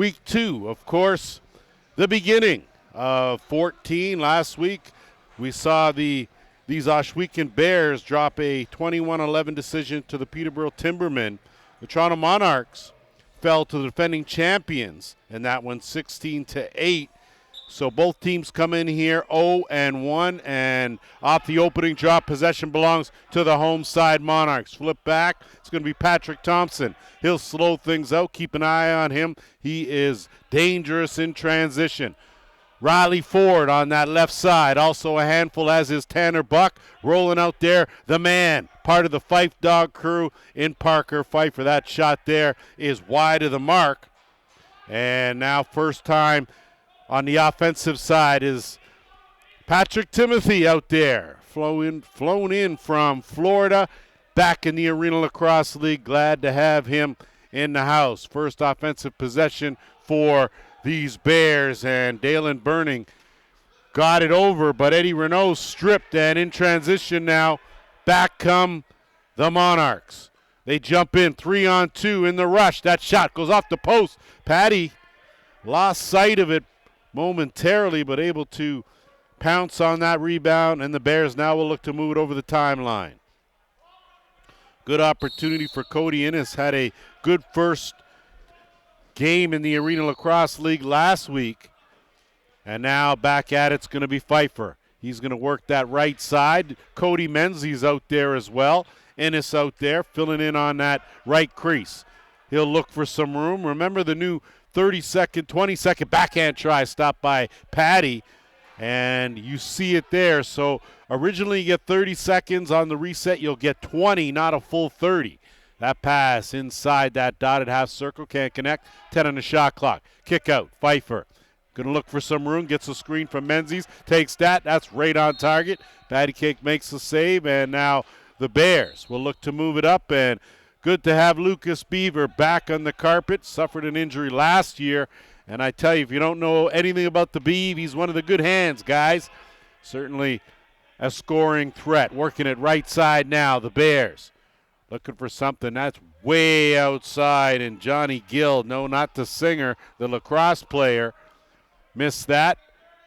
week 2. Of course, the beginning of 14 last week. We saw these Ohsweken Bears drop a 21-11 decision to the Peterborough Timbermen. The Toronto Monarchs fell to the defending champions, and that one 16-8. So both teams come in here 0-1, and off the opening drop, possession belongs to the home side Monarchs. Flip back, it's going to be Patrick Thompson. He'll slow things out. Keep an eye on him. He is dangerous in transition. Riley Ford on that left side, also a handful, as is Tanner Buck. Rolling out there, the man, part of the Fife Dog crew in Parker Pfeiffer. That shot there is wide of the mark. And now first time on the offensive side is Patrick Timothy out there, flown in from Florida, back in the Arena Lacrosse League. Glad to have him in the house. First offensive possession for these Bears, and Dalen Burning got it over, but Eddie Renault stripped, and in transition now, back come the Monarchs. They jump in 3-on-2 in the rush. That shot goes off the post. Patty lost sight of it momentarily, but able to pounce on that rebound, and the Bears now will look to move it over the timeline. Good opportunity for Cody Innes. Had a good first game in the Arena Lacrosse League last week, and now back at it's going to be Pfeiffer. He's going to work that right side. Cody Menzies out there as well. Innes out there filling in on that right crease. He'll look for some room. Remember the new 30-second, 20-second backhand try stopped by Patty, and you see it there. So originally you get 30 seconds. On the reset you'll get 20, not a full 30. That pass inside that dotted half circle, can't connect. 10 on the shot clock. Kick out, Pfeiffer. Going to look for some room, gets a screen from Menzies, takes that. That's right on target. Patty Cake makes the save, and now the Bears will look to move it up, and good to have Lucas Beaver back on the carpet. Suffered an injury last year, and I tell you, if you don't know anything about the Beav, he's one of the good hands, guys. Certainly a scoring threat. Working it right side now, the Bears. Looking for something that's way outside, and Johnny Gill, no, not the singer, the lacrosse player, missed that,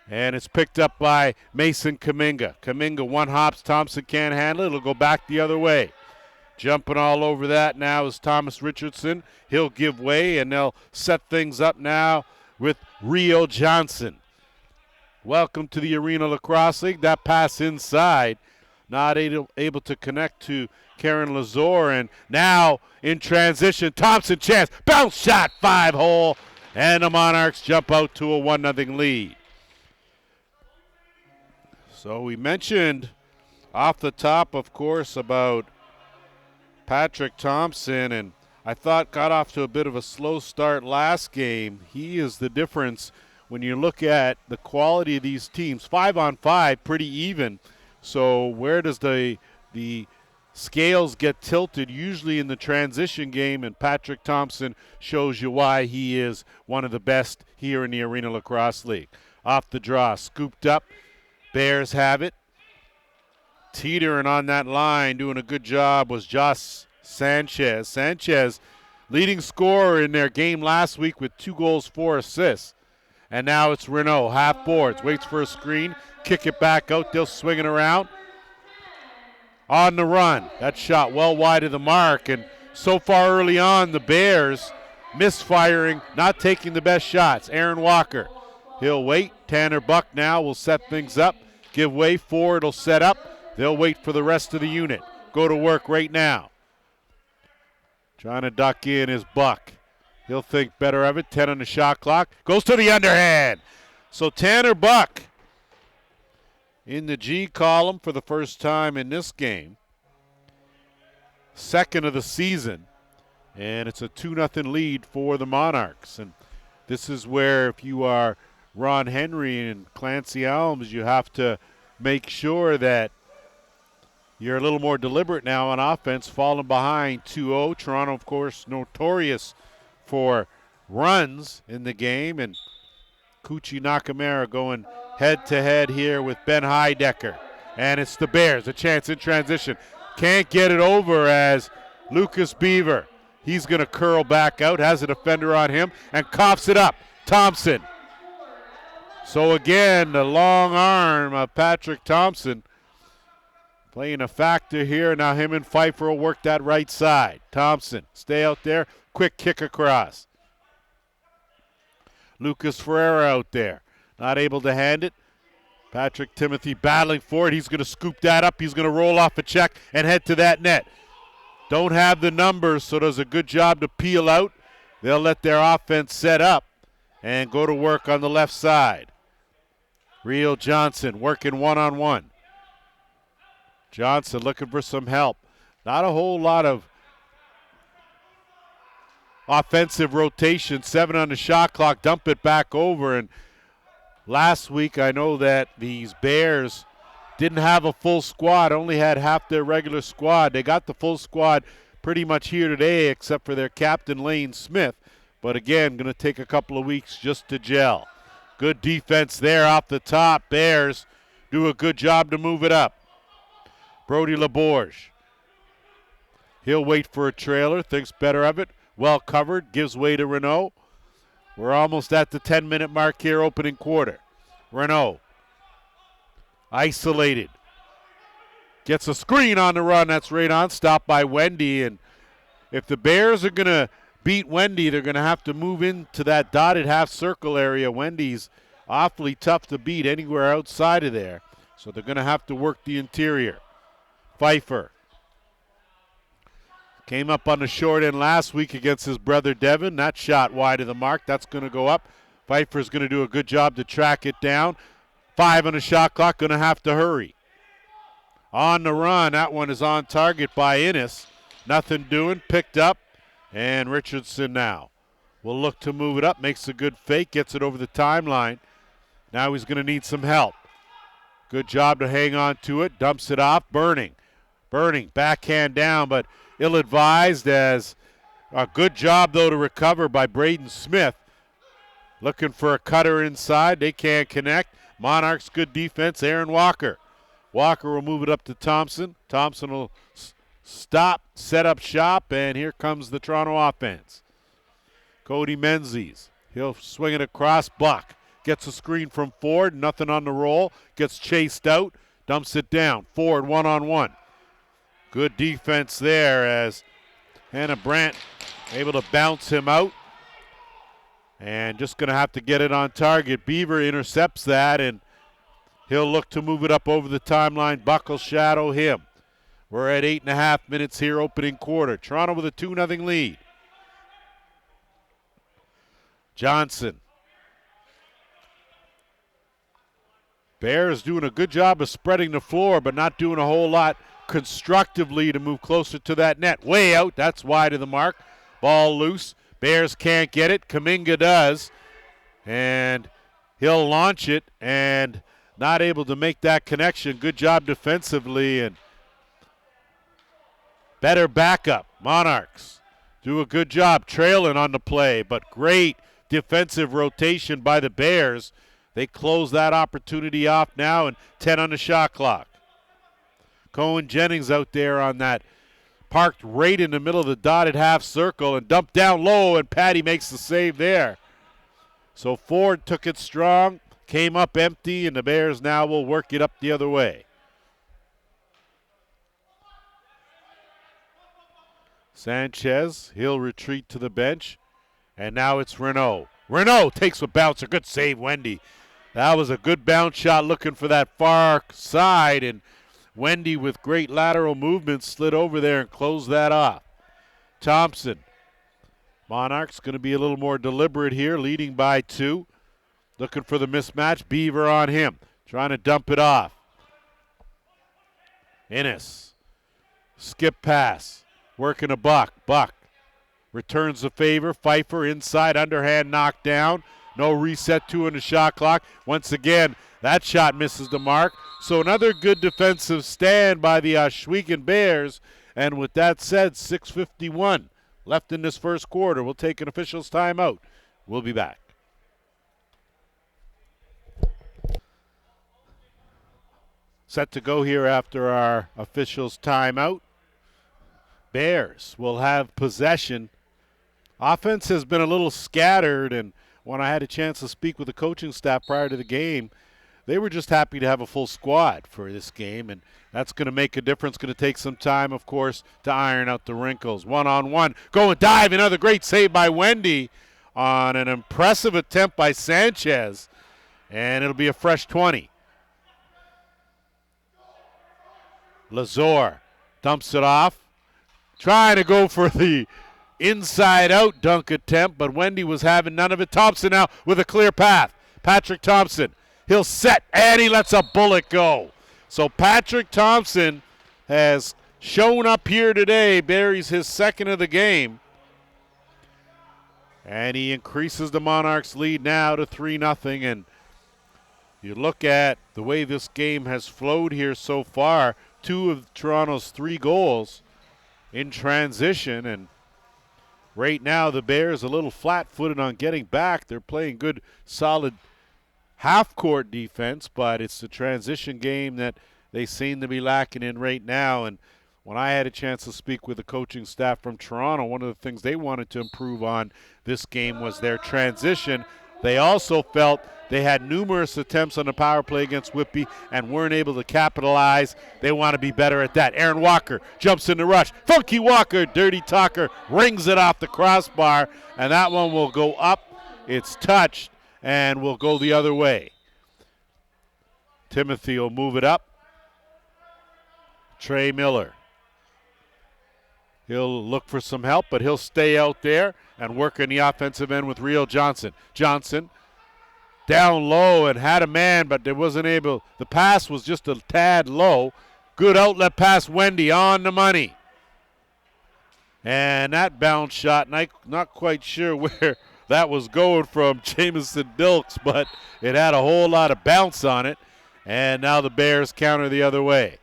and it's picked up by Mason Kaminga. Kaminga one hops, Thompson can't handle it. It'll go back the other way. Jumping all over that now is Thomas Richardson. He'll give way, and they'll set things up now with Rio Johnson. Welcome to the Arena Lacrosse League. That pass inside, not able to connect to Karen Lazor, and now in transition, Thompson chance, bounce shot, 5-hole, and the Monarchs jump out to a 1-0 lead. So we mentioned off the top, of course, about Patrick Thompson, and I thought got off to a bit of a slow start last game. He is the difference when you look at the quality of these teams. 5-on-5, pretty even. So where does the scales get tilted? Usually in the transition game, and Patrick Thompson shows you why he is one of the best here in the Arena Lacrosse League. Off the draw, scooped up. Bears have it. Teetering on that line, doing a good job, was Josh Sanchez. Sanchez, leading scorer in their game last week with 2 goals, 4 assists. And now it's Renault, half boards, waits for a screen, kick it back out, they'll swing it around. On the run, that shot well wide of the mark, and so far early on, the Bears misfiring, not taking the best shots. Aaron Walker, he'll wait. Tanner Buck now will set things up, give way, Ford will set up. They'll wait for the rest of the unit. Go to work right now. Trying to duck in is Buck. He'll think better of it. 10 on the shot clock. Goes to the underhand. So Tanner Buck in the G column for the first time in this game. Second of the season. And it's a 2-0 lead for the Monarchs. And this is where, if you are Ron Henry and Clancy Elms, you have to make sure that you're a little more deliberate now on offense, falling behind 2-0. Toronto, of course, notorious for runs in the game. And Kuchi Nakamura going head-to-head here with Ben Heidecker. And it's the Bears, a chance in transition. Can't get it over as Lucas Beaver He's going to curl back out, has a defender on him, and coughs it up. Thompson. So again, the long arm of Patrick Thompson playing a factor here. Now him and Pfeiffer will work that right side. Thompson, stay out there. Quick kick across. Lucas Ferreira out there. Not able to hand it. Patrick Timothy battling for it. He's going to scoop that up. He's going to roll off a check and head to that net. Don't have the numbers, so does a good job to peel out. They'll let their offense set up and go to work on the left side. Rio Johnson working one-on-one. Johnson looking for some help. Not a whole lot of offensive rotation. 7 on the shot clock. Dump it back over. And last week I know that these Bears didn't have a full squad, only had half their regular squad. They got the full squad pretty much here today except for their captain Lane Smith. But again, going to take a couple of weeks just to gel. Good defense there off the top. Bears do a good job to move it up. Brody LaBorge. He'll wait for a trailer, thinks better of it. Well covered, gives way to Renault. We're almost at the 10-minute mark here, opening quarter. Renault. Isolated. Gets a screen on the run. That's right on. Stopped by Wendy. And if the Bears are going to beat Wendy, they're going to have to move into that dotted half circle area. Wendy's awfully tough to beat anywhere outside of there. So they're going to have to work the interior. Pfeiffer. Came up on the short end last week against his brother Devin. That shot wide of the mark. That's going to go up. Pfeiffer's going to do a good job to track it down. 5 on the shot clock. Going to have to hurry. On the run. That one is on target by Innes. Nothing doing. Picked up. And Richardson now will look to move it up. Makes a good fake. Gets it over the timeline. Now he's going to need some help. Good job to hang on to it. Dumps it off. Burning. Backhand down, but ill-advised as a good job, though, to recover by Braden Smith. Looking for a cutter inside. They can't connect. Monarchs, good defense. Aaron Walker. Walker will move it up to Thompson. Thompson will stop, set up shop, and here comes the Toronto offense. Cody Menzies. He'll swing it across. Buck gets a screen from Ford. Nothing on the roll. Gets chased out. Dumps it down. Ford one-on-one. Good defense there as Hannah Brandt able to bounce him out. And just going to have to get it on target. Beaver intercepts that, and he'll look to move it up over the timeline. Buck will shadow him. We're at 8.5 minutes here, opening quarter. Toronto with a 2-0 lead. Johnson. Bears doing a good job of spreading the floor, but not doing a whole lot constructively to move closer to that net. Way out. That's wide of the mark. Ball loose. Bears can't get it. Kaminga does. And he'll launch it and not able to make that connection. Good job defensively and better backup. Monarchs do a good job trailing on the play, but great defensive rotation by the Bears. They close that opportunity off now, and 10 on the shot clock. Cohen Jennings out there on that, parked right in the middle of the dotted half circle and dumped down low, and Patty makes the save there. So Ford took it strong, came up empty, and the Bears now will work it up the other way. Sanchez, he'll retreat to the bench, and now it's Renault. Renault takes a bouncer. Good save, Wendy. That was a good bounce shot looking for that far side, and Wendy with great lateral movement slid over there and closed that off. Thompson. Monarchs going to be a little more deliberate here, leading by 2. Looking for the mismatch. Beaver on him, trying to dump it off. Innes. Skip pass. Working a Buck. Buck returns the favor. Pfeiffer inside, underhand knocked down. No reset, 2 on the shot clock. Once again, that shot misses the mark. So another good defensive stand by the Ohsweken Bears. And with that said, 6:51 left in this first quarter. We'll take an official's timeout. We'll be back. Set to go here after our official's timeout. Bears will have possession. Offense has been a little scattered, and when I had a chance to speak with the coaching staff prior to the game, they were just happy to have a full squad for this game, and that's going to make a difference. Going to take some time, of course, to iron out the wrinkles. One-on-one, go and dive. Another great save by Wendy on an impressive attempt by Sanchez, and it'll be a fresh 20. Lazor dumps it off, trying to go for the inside-out dunk attempt, but Wendy was having none of it. Thompson now with a clear path. Patrick Thompson, he'll set, and he lets a bullet go. So Patrick Thompson has shown up here today, buries his second of the game, and he increases the Monarchs' lead now to 3-0. And you look at the way this game has flowed here so far, 2 of Toronto's 3 goals in transition, and right now the Bears a little flat-footed on getting back. They're playing good, solid half-court defense, but it's the transition game that they seem to be lacking in right now. And when I had a chance to speak with the coaching staff from Toronto, one of the things they wanted to improve on this game was their transition. They also felt they had numerous attempts on the power play against Whitby and weren't able to capitalize. They want to be better at that. Aaron Walker jumps in the rush. Funky Walker, dirty talker, rings it off the crossbar, and that one will go up. It's touched and will go the other way. Timothy will move it up. Trey Miller. He'll look for some help, but he'll stay out there and work in the offensive end with Rio Johnson. Johnson down low and had a man, but they wasn't able. The pass was just a tad low. Good outlet pass, Wendy on the money. And that bounce shot, not quite sure where that was going from Jamison Dilks, but it had a whole lot of bounce on it. And now the Bears counter the other way.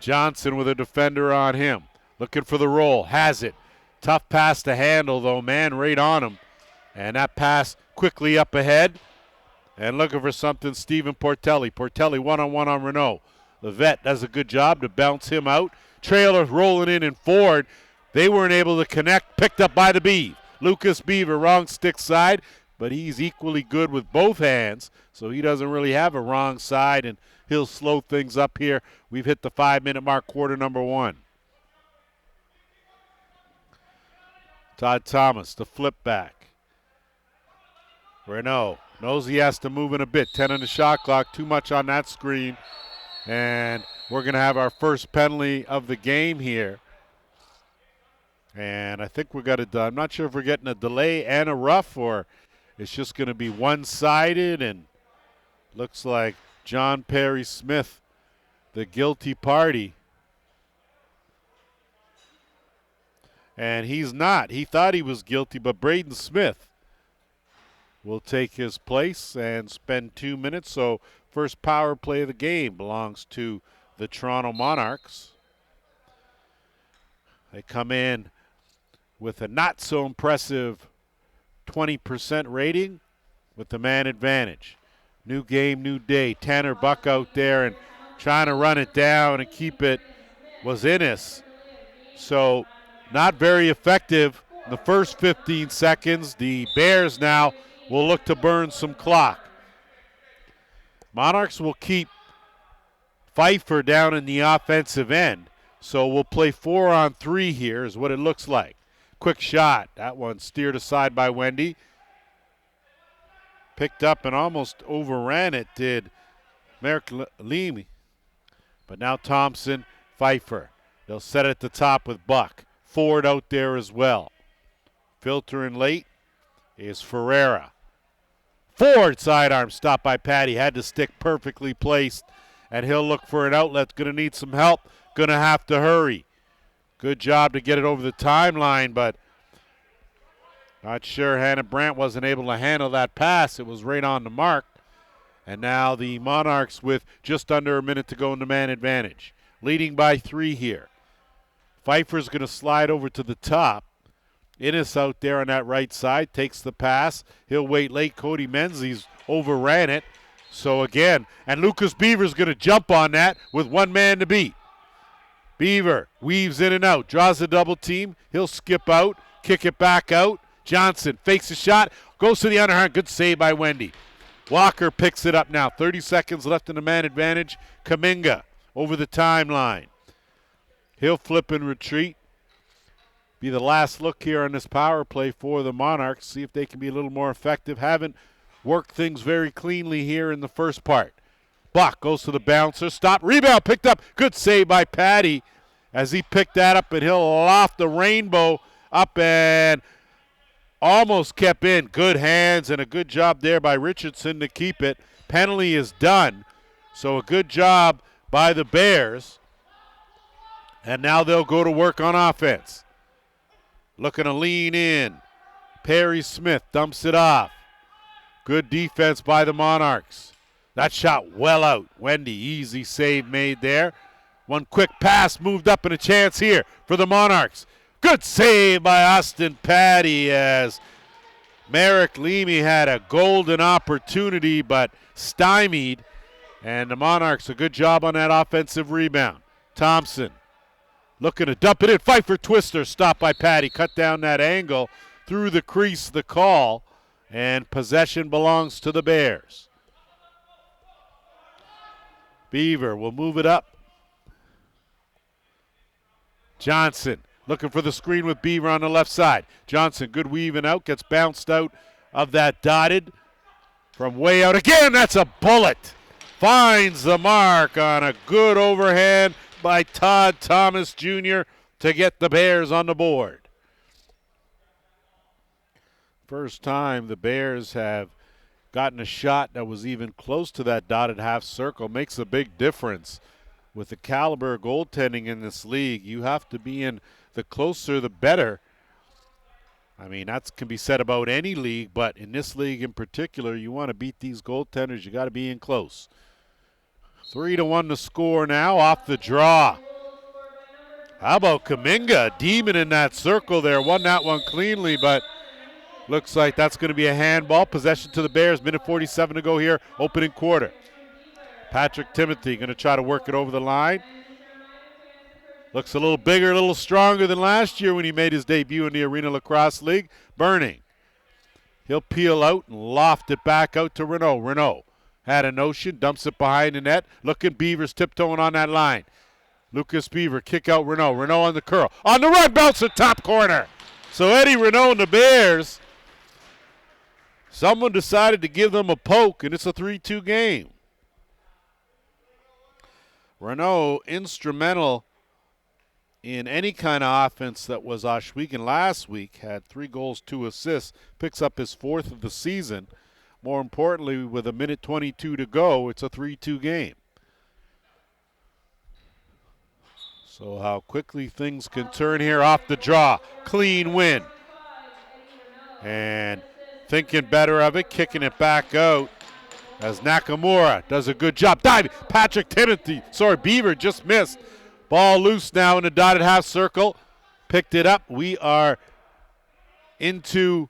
Johnson with a defender on him. Looking for the roll. Has it. Tough pass to handle, though. Man right on him. And that pass quickly up ahead. And looking for something, Stephen Portelli. Portelli one-on-one on Renault. The vet does a good job to bounce him out. Trailer rolling in and forward. They weren't able to connect. Picked up by the Beav. Lucas Beaver, wrong stick side. But he's equally good with both hands. So he doesn't really have a wrong side. And he'll slow things up here. We've hit the 5-minute mark, quarter number 1. Todd Thomas, the flip back. Renault knows he has to move in a bit. 10 on the shot clock, too much on that screen. And we're going to have our first penalty of the game here. And I think we got it done. I'm not sure if we're getting a delay and a rough, or it's just going to be one-sided, and looks like John Perry Smith, the guilty party. And he's not. He thought he was guilty, but Braden Smith will take his place and spend 2 minutes. So first power play of the game belongs to the Toronto Monarchs. They come in with a not so impressive 20% rating with the man advantage. New game, new day. Tanner Buck out there and trying to run it down and keep it was Innes. So not very effective in the first 15 seconds. The Bears now will look to burn some clock. Monarchs will keep Pfeiffer down in the offensive end. So we'll play 4-on-3 here is what it looks like. Quick shot. That one steered aside by Wendy. Picked up and almost overran it, did Merrick Leamy. But now Thompson, Pfeiffer. They'll set it at the top with Buck. Ford out there as well. Filtering late is Ferreira. Ford sidearm stopped by Patty. Had the stick perfectly placed. And he'll look for an outlet. Going to need some help. Going to have to hurry. Good job to get it over the timeline, but not sure Hannah Brandt wasn't able to handle that pass. It was right on the mark. And now the Monarchs with just under a minute to go in the man advantage. Leading by 3 here. Pfeiffer's going to slide over to the top. Innes out there on that right side takes the pass. He'll wait late. Cody Menzies overran it. So again, and Lucas Beaver's going to jump on that with one man to beat. Beaver weaves in and out, draws a double team. He'll skip out, kick it back out. Johnson fakes a shot, goes to the underhand. Good save by Wendy. Walker picks it up now. 30 seconds left in the man advantage. Kaminga over the timeline. He'll flip and retreat. Be the last look here on this power play for the Monarchs. See if they can be a little more effective. Haven't worked things very cleanly here in the first part. Buck goes to the bouncer. Stop. Rebound picked up. Good save by Patty as he picked that up, and he'll loft the rainbow up and almost kept in. Good hands and a good job there by Richardson to keep it. Penalty is done. So a good job by the Bears. And now they'll go to work on offense. Looking to lean in. Perry Smith dumps it off. Good defense by the Monarchs. That shot well out. Wendy, easy save made there. One quick pass moved up and a chance here for the Monarchs. Good save by Austin Patty as Merrick Leamy had a golden opportunity but stymied. And the Monarchs, a good job on that offensive rebound. Thompson looking to dump it in. Fight for Twister. Stopped by Patty. Cut down that angle. Through the crease, the call. And possession belongs to the Bears. Beaver will move it up. Johnson looking for the screen with Beaver on the left side. Johnson, good weaving out. Gets bounced out of that dotted. From way out again, that's a bullet. Finds the mark on a good overhand by Todd Thomas Jr. to get the Bears on the board. First time the Bears have gotten a shot that was even close to that dotted half circle. Makes a big difference. With the caliber of goaltending in this league, you have to be in the closer the better. I mean, that can be said about any league, but in this league in particular, you want to beat these goaltenders, you got to be in close. 3-1 to score now off the draw. How about Kaminga? Demon in that circle there. Won that one cleanly, but looks like that's going to be a handball. Possession to the Bears. Minute 47 to go here, opening quarter. Patrick Timothy going to try to work it over the line. Looks a little bigger, a little stronger than last year when he made his debut in the Arenalacrosseleague. Burning. He'll peel out and loft it back out to Renault. Renault had a notion, dumps it behind the net. Looking, Beaver's tiptoeing on that line. Lucas Beaver, kick out Renault. Renault on the curl. On the run, bounce to top corner. So Eddie Renault and the Bears, someone decided to give them a poke, and it's a 3-2 game. Renault instrumental in any kind of offense that was Ohsweken last week. Had 3 goals, 2 assists. Picks up his 4th of the season. More importantly, with a minute 22 to go, it's a 3-2 game. So how quickly things can turn here off the draw. Clean win. And thinking better of it, kicking it back out as Nakamura does a good job. Diving. Beaver just missed. Ball loose now in the dotted half circle. Picked it up. We are into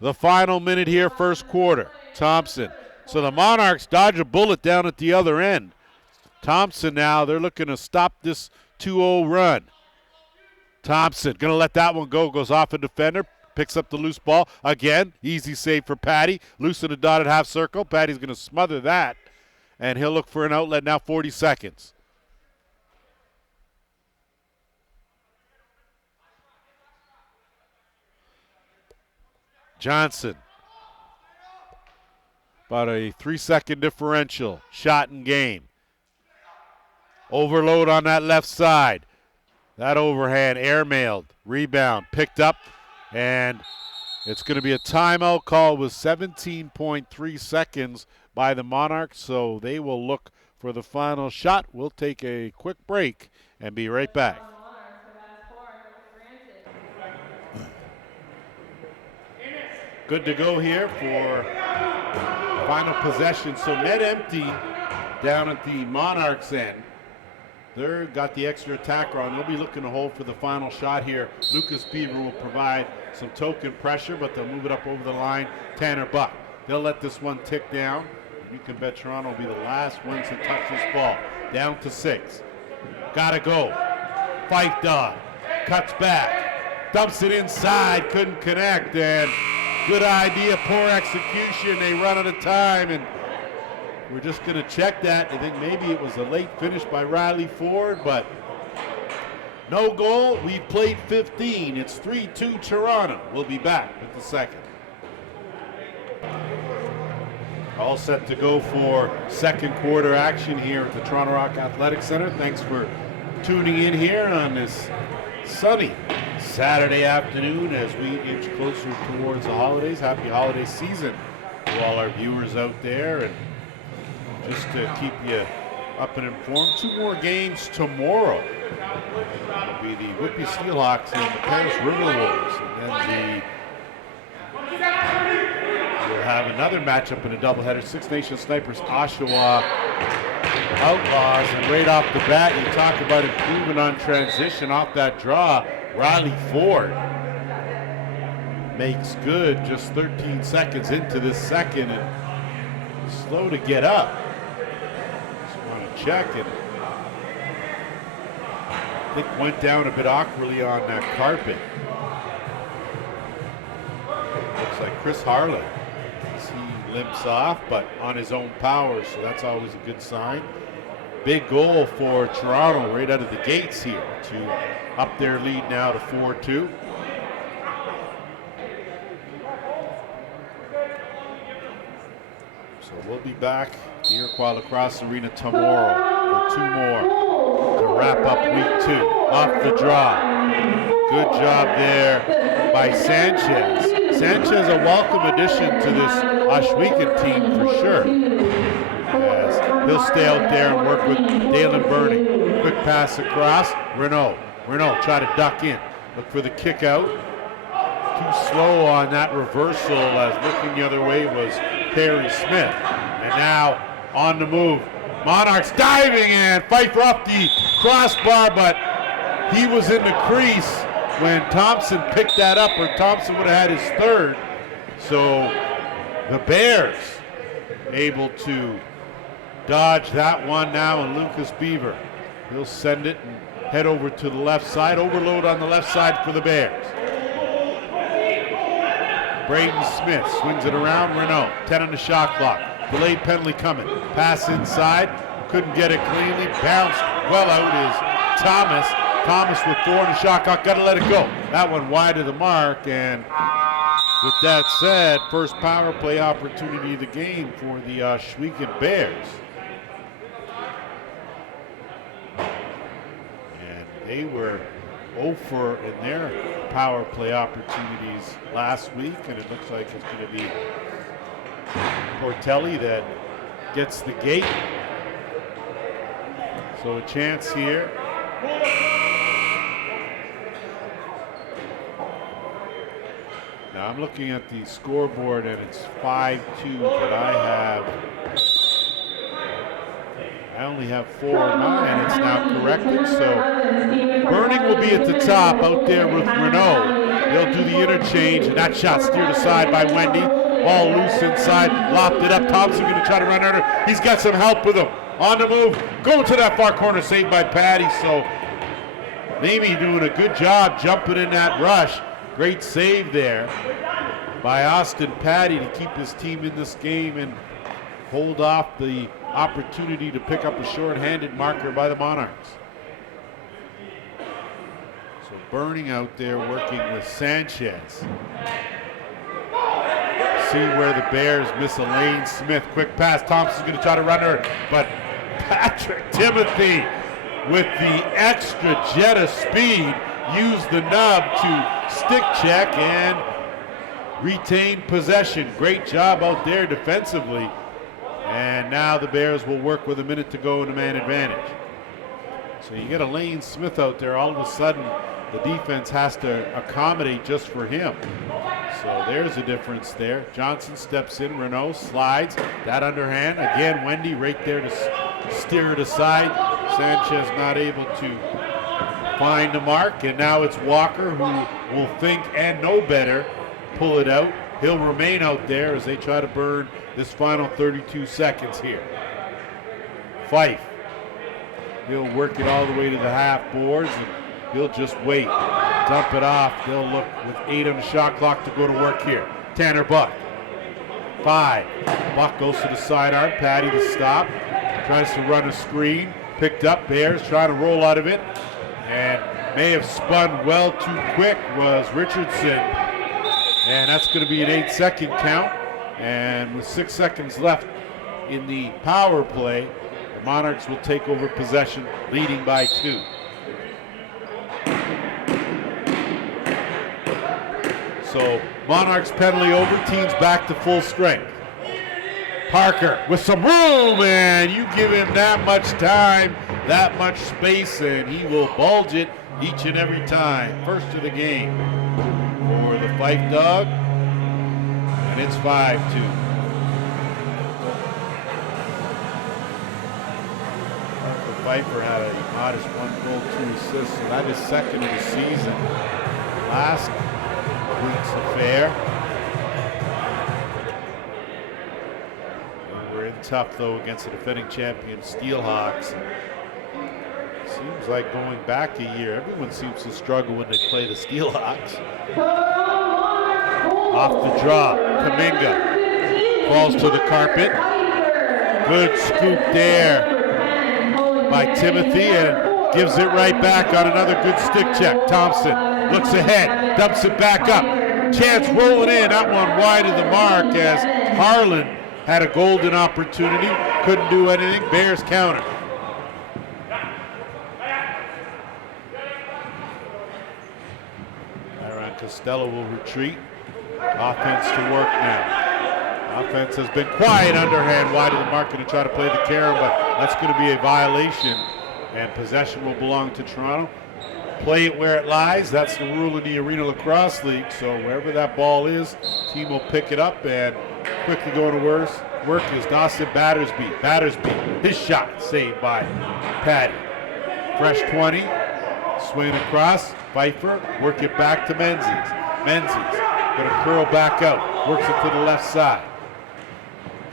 the final minute here, first quarter. Thompson. So the Monarchs dodge a bullet down at the other end. Thompson now, they're looking to stop this 2-0 run. Thompson going to let that one go. Goes off a defender. Picks up the loose ball. Again, easy save for Patty. Loose in the dotted half circle. Patty's going to smother that. And he'll look for an outlet now, 40 seconds. Johnson. About a 3-second differential. Shot in game. Overload on that left side. That overhand airmailed. Rebound picked up. And it's going to be a timeout call with 17.3 seconds by the Monarchs. So they will look for the final shot. We'll take a quick break and be right back. Good to go here for final possession. So net empty down at the Monarchs end. They're got the extra attacker on. They'll be looking to hold for the final shot here. Lucas Beaver will provide some token pressure, but they'll move it up over the line. Tanner Buck. They'll let this one tick down. You can bet Toronto will be the last ones to touch this ball. Down to 6. Gotta go. Fight dog. Cuts back. Dumps it inside. Couldn't connect. And good idea. Poor execution. They run out of time. And we're just going to check that. I think maybe it was a late finish by Riley Ford, but no goal. We've played 15. It's 3-2 Toronto. We'll be back with the second. All set to go for second quarter action here at the Toronto Rock Athletic Center. Thanks for tuning in here on this sunny Saturday afternoon as we inch closer towards the holidays. Happy holiday season to all our viewers out there. And just to keep you up and informed, 2 more games tomorrow. It'll be the Whitby Steelhawks and the Paris River Wolves. And then we'll have another matchup in a doubleheader. Six Nations Snipers, Oshawa Outlaws. And right off the bat, you talk about improvement on transition off that draw. Riley Ford makes good just 13 seconds into this second and slow to get up. Just want to check it. I think went down a bit awkwardly on that carpet. Looks like Chris Harlan. He limps off, but on his own power, so that's always a good sign. Big goal for Toronto right out of the gates here to up their lead now to 4-2. So we'll be back here at Iroquois Lacrosse Arena tomorrow for 2 more to wrap up week 2. Off the draw. Good job there by Sanchez. Sanchez a welcome addition to this Ohsweken team for sure. As he'll stay out there and work with Dalen Burning. Quick pass across. Renault try to duck in. Look for the kick out. Too slow on that reversal as looking the other way was Perry Smith. And now on the move. Monarchs diving and Pfeiffer off the crossbar, but he was in the crease when Thompson picked that up, or Thompson would have had his third. So the Bears able to dodge that one now, and Lucas Beaver, he'll send it and head over to the left side. Overload on the left side for the Bears. Braden Smith swings it around. Renault, 10 on the shot clock. Delayed penalty coming. Pass inside. Couldn't get it cleanly. Bounced well out is Thomas. Thomas with 4 on the shot clock. Got to let it go. That one wide of the mark. And with that said, first power play opportunity of the game for the Ohsweken Bears. And they were 0 in their power play opportunities last week, and it looks like it's going to be Portelli that gets the gate. So a chance here. Now I'm looking at the scoreboard and it's 5-2, but I only have 4-9. It's now corrected, so Burning will be at the top out there with Renault. They'll do the interchange, and that shot steered aside by Wendy. Ball loose inside, lopped it up. Thompson going to try to run under. He's got some help with him. On the move, going to that far corner, saved by Patty. So maybe doing a good job jumping in that rush. Great save there by Austin Patty to keep his team in this game and hold off the opportunity to pick up a short-handed marker by the Monarchs. So Burning out there working with Sanchez. See where the Bears miss a lane. Smith, quick pass. Thompson's going to try to run her, but Patrick Timothy with the extra jet of speed used the nub to stick check and retain possession. Great job out there defensively. And now the Bears will work with a minute to go in a man advantage. So you get a Lane Smith out there, all of a sudden the defense has to accommodate just for him. So there's a difference there. Johnson steps in, Renault slides, that underhand. Again, Wendy right there to steer it aside. Sanchez not able to find the mark, and now it's Walker who will think and know better, pull it out. he'll remain out there as they try to burn this final 32 seconds here. Fife, he'll work it all the way to the half boards, and he'll just wait, dump it off. They'll look with 8 on the shot clock to go to work here. Tanner Buck, 5. Buck goes to the sidearm. Patty to stop, tries to run a screen, picked up. Bears trying to roll out of it, and may have spun well too quick was Richardson, and that's going to be an 8-second count. And with 6 seconds left in the power play, the Monarchs will take over possession, leading by 2. So Monarchs penalty over, team's back to full strength. Parker with some room, and you give him that much time, that much space, and he will bulge it each and every time. First of the game for the Fife Dog, and it's 5-2. Pfeiffer had a modest 1 goal, 2 assists, so that is second of the season. Last week's affair. And we're in tough though against the defending champion Steelhawks. Seems like going back a year, everyone seems to struggle when they play the Steelhawks. Off the draw, Kaminga falls to the carpet. Good scoop there by Timothy, and gives it right back on another good stick check. Thompson looks ahead, dumps it back up. Chance rolling in, that one wide of the mark as Harlan had a golden opportunity, couldn't do anything. Bears counter. Aaron Costello will retreat. Offense to work now. Offense has been quiet, underhand wide of the mark, going to try to play the carry, but that's going to be a violation, and possession will belong to Toronto. Play it where it lies. That's the rule in the Arenalacrosse League. So wherever that ball is, team will pick it up, and quickly going to work is Dawson Battersby. Battersby, his shot saved by Patty. Fresh 20, swing across. Pfeiffer, work it back to Menzies. Menzies going to curl back out, works it to the left side.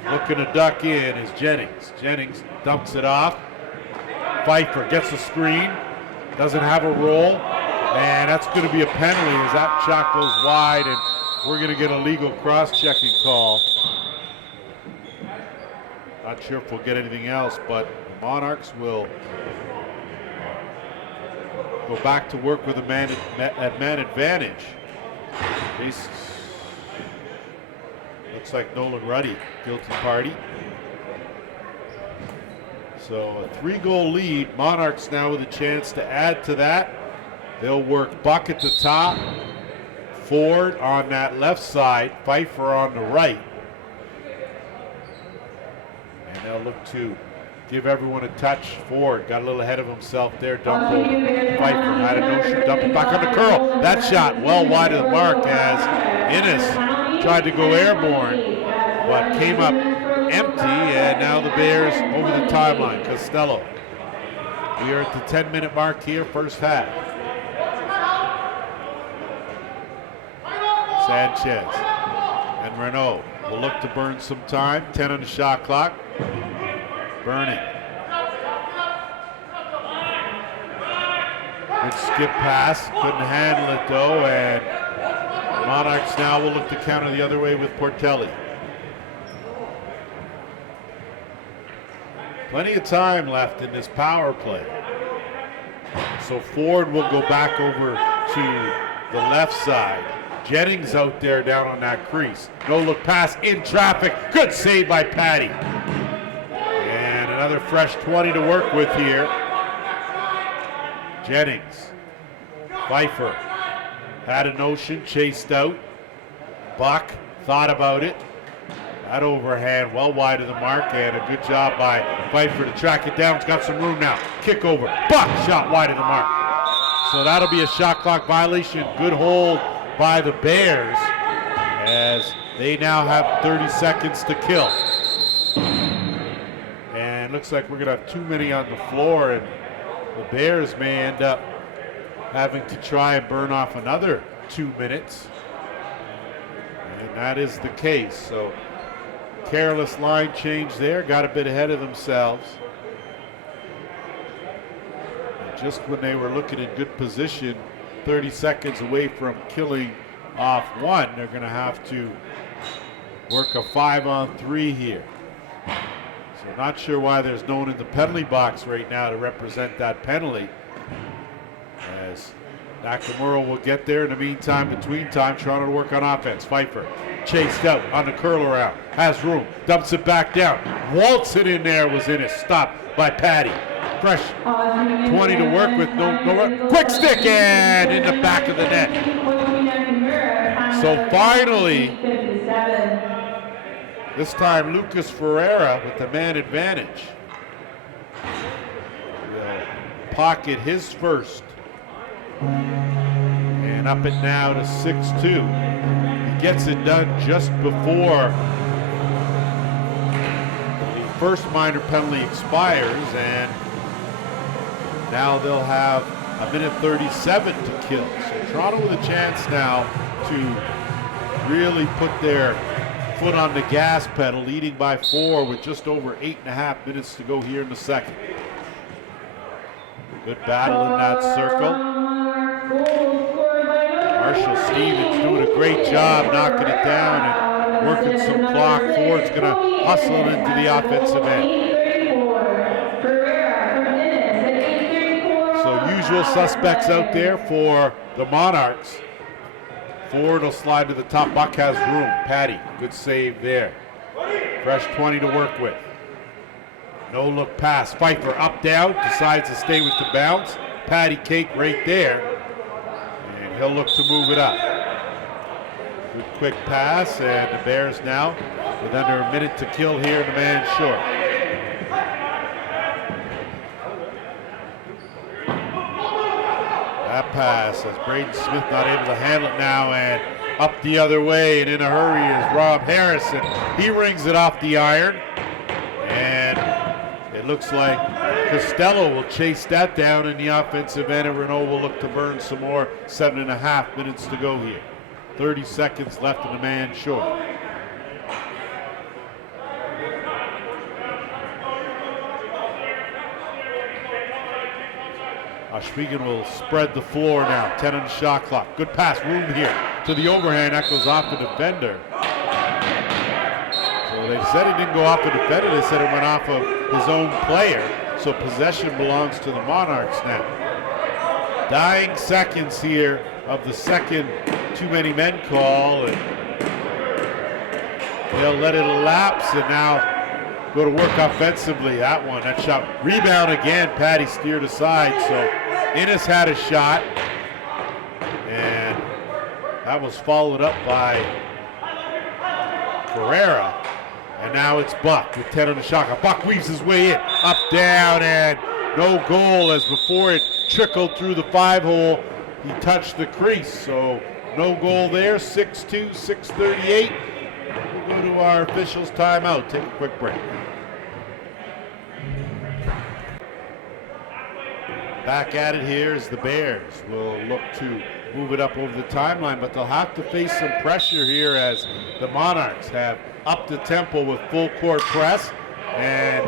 Looking to duck in is Jennings. Jennings dumps it off. Pfeiffer gets the screen, doesn't have a roll, and that's going to be a penalty as that shot goes wide, and we're going to get a legal cross-checking call. Not sure if we'll get anything else, but the Monarchs will go back to work with a man advantage. Looks like Nolan Ruddy, guilty party. So a 3-goal lead. Monarchs now with a chance to add to that. They'll work Buck at the top, Ford on that left side, Pfeiffer on the right. And they'll look to give everyone a touch. Ford got a little ahead of himself there, dumped over. Pfeiffer had a no-shoot, dumped it back on the curl. That shot well wide of the mark as Innes tried to go airborne, but came up empty, and now the Bears over the timeline. Costello. We are at the 10-minute mark here, first half. Sanchez and Renault will look to burn some time. 10 on the shot clock. Burning. Good skip pass, couldn't handle it though, and Monarchs now will look to counter the other way with Portelli. Plenty of time left in this power play. So Ford will go back over to the left side. Jennings out there down on that crease. No look pass in traffic. Good save by Patty. And another fresh 20 to work with here. Jennings. Pfeiffer had a notion, chased out. Buck thought about it. That overhand well wide of the mark, and a good job by Pfeiffer to track it down. It's got some room now. Kick over. Buck shot wide of the mark. So that'll be a shot clock violation. Good hold by the Bears as they now have 30 seconds to kill. And looks like we're going to have too many on the floor, and the Bears may end up having to try and burn off another 2 minutes. And that is the case. So careless line change there, got a bit ahead of themselves. And just when they were looking in good position, 30 seconds away from killing off one, they're going to have to work a 5-on-3 here. So not sure why there's no one in the penalty box right now to represent that penalty. As Nakamura will get there. In the meantime, between time, Toronto to work on offense. Pfeiffer chased out on the curl around. Has room. Dumps it back down. Waltz it in there. Was in it. Stopped by Patty. Fresh 20 to work with. No quick stick and in the back of the net. So finally, this time Lucas Ferreira with the man advantage will pocket his first. And up it now to 6-2. He gets it done just before the first minor penalty expires, and now they'll have a minute 37 to kill. So Toronto with a chance now to really put their foot on the gas pedal, leading by 4 with just over 8.5 minutes to go here in the second. Good battle in that circle. Marshall Stevens doing a great job knocking it down and working some clock. Ford's going to hustle it into the offensive end. So usual suspects out there for the Monarchs. Ford will slide to the top. Buck has room. Patty, good save there. Fresh 20 to work with. No look pass. Pfeiffer up down, decides to stay with the bounce. Patty cake right there. And he'll look to move it up. Good quick pass, and the Bears now with under a minute to kill here, the man short. That pass as Braden Smith not able to handle it now, and up the other way and in a hurry is Rob Harrison. He rings it off the iron, and it looks like Costello will chase that down in the offensive end, and Renault will look to burn some more. 7.5 minutes to go here. 30 seconds left and the man short. Ohsweken will spread the floor now. 10 on the shot clock. Good pass, room here to the overhand. That goes off the defender. So they said it didn't go off the defender. They said it went off of his own player. So possession belongs to the Monarchs now. Dying seconds here of the second too many men call. And they'll let it elapse and now go to work offensively. That shot. Rebound again. Patty steered aside. So Innes had a shot. And that was followed up by Ferreira. And now it's Buck with 10 on the shot clock. Buck weaves his way in. Up, down, and no goal, as before it trickled through the 5-hole. He touched the crease. So no goal there. 6-2, 6:38. We'll go to our officials' timeout. Take a quick break. Back at it here as the Bears will look to move it up over the timeline, but they'll have to face some pressure here as the Monarchs have upped the tempo with full court press, and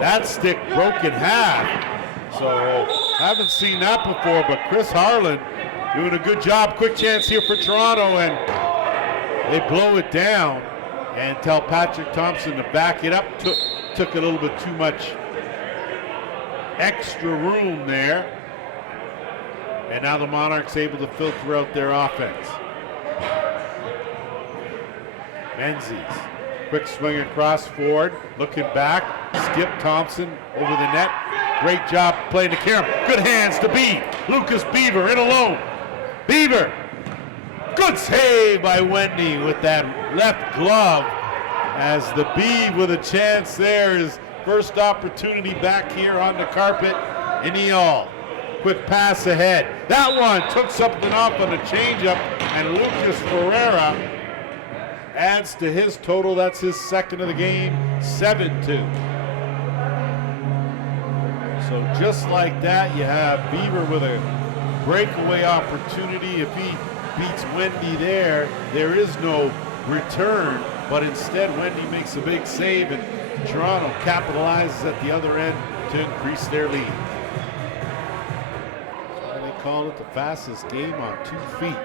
that stick broke in half. So haven't seen that before, but Chris Harlan doing a good job. Quick chance here for Toronto, and they blow it down and tell Patrick Thompson to back it up. Took a little bit too much extra room there. And now the Monarchs able to filter out their offense. Menzies, quick swing across Ford, looking back, skip Thompson over the net. Great job playing to Karam. Good hands to Beaver. Lucas Beaver in alone. Beaver, good save by Wendy with that left glove, as the Beav with a chance there. His first opportunity back here on the carpet in Eall. Quick pass ahead. That one took something off on the changeup, and Lucas Ferreira adds to his total. That's his second of the game, 7-2. So just like that, you have Beaver with a breakaway opportunity. If he beats Wendy there is no return, but instead Wendy makes a big save, and Toronto capitalizes at the other end to increase their lead. That's why they call it the fastest game on 2 feet.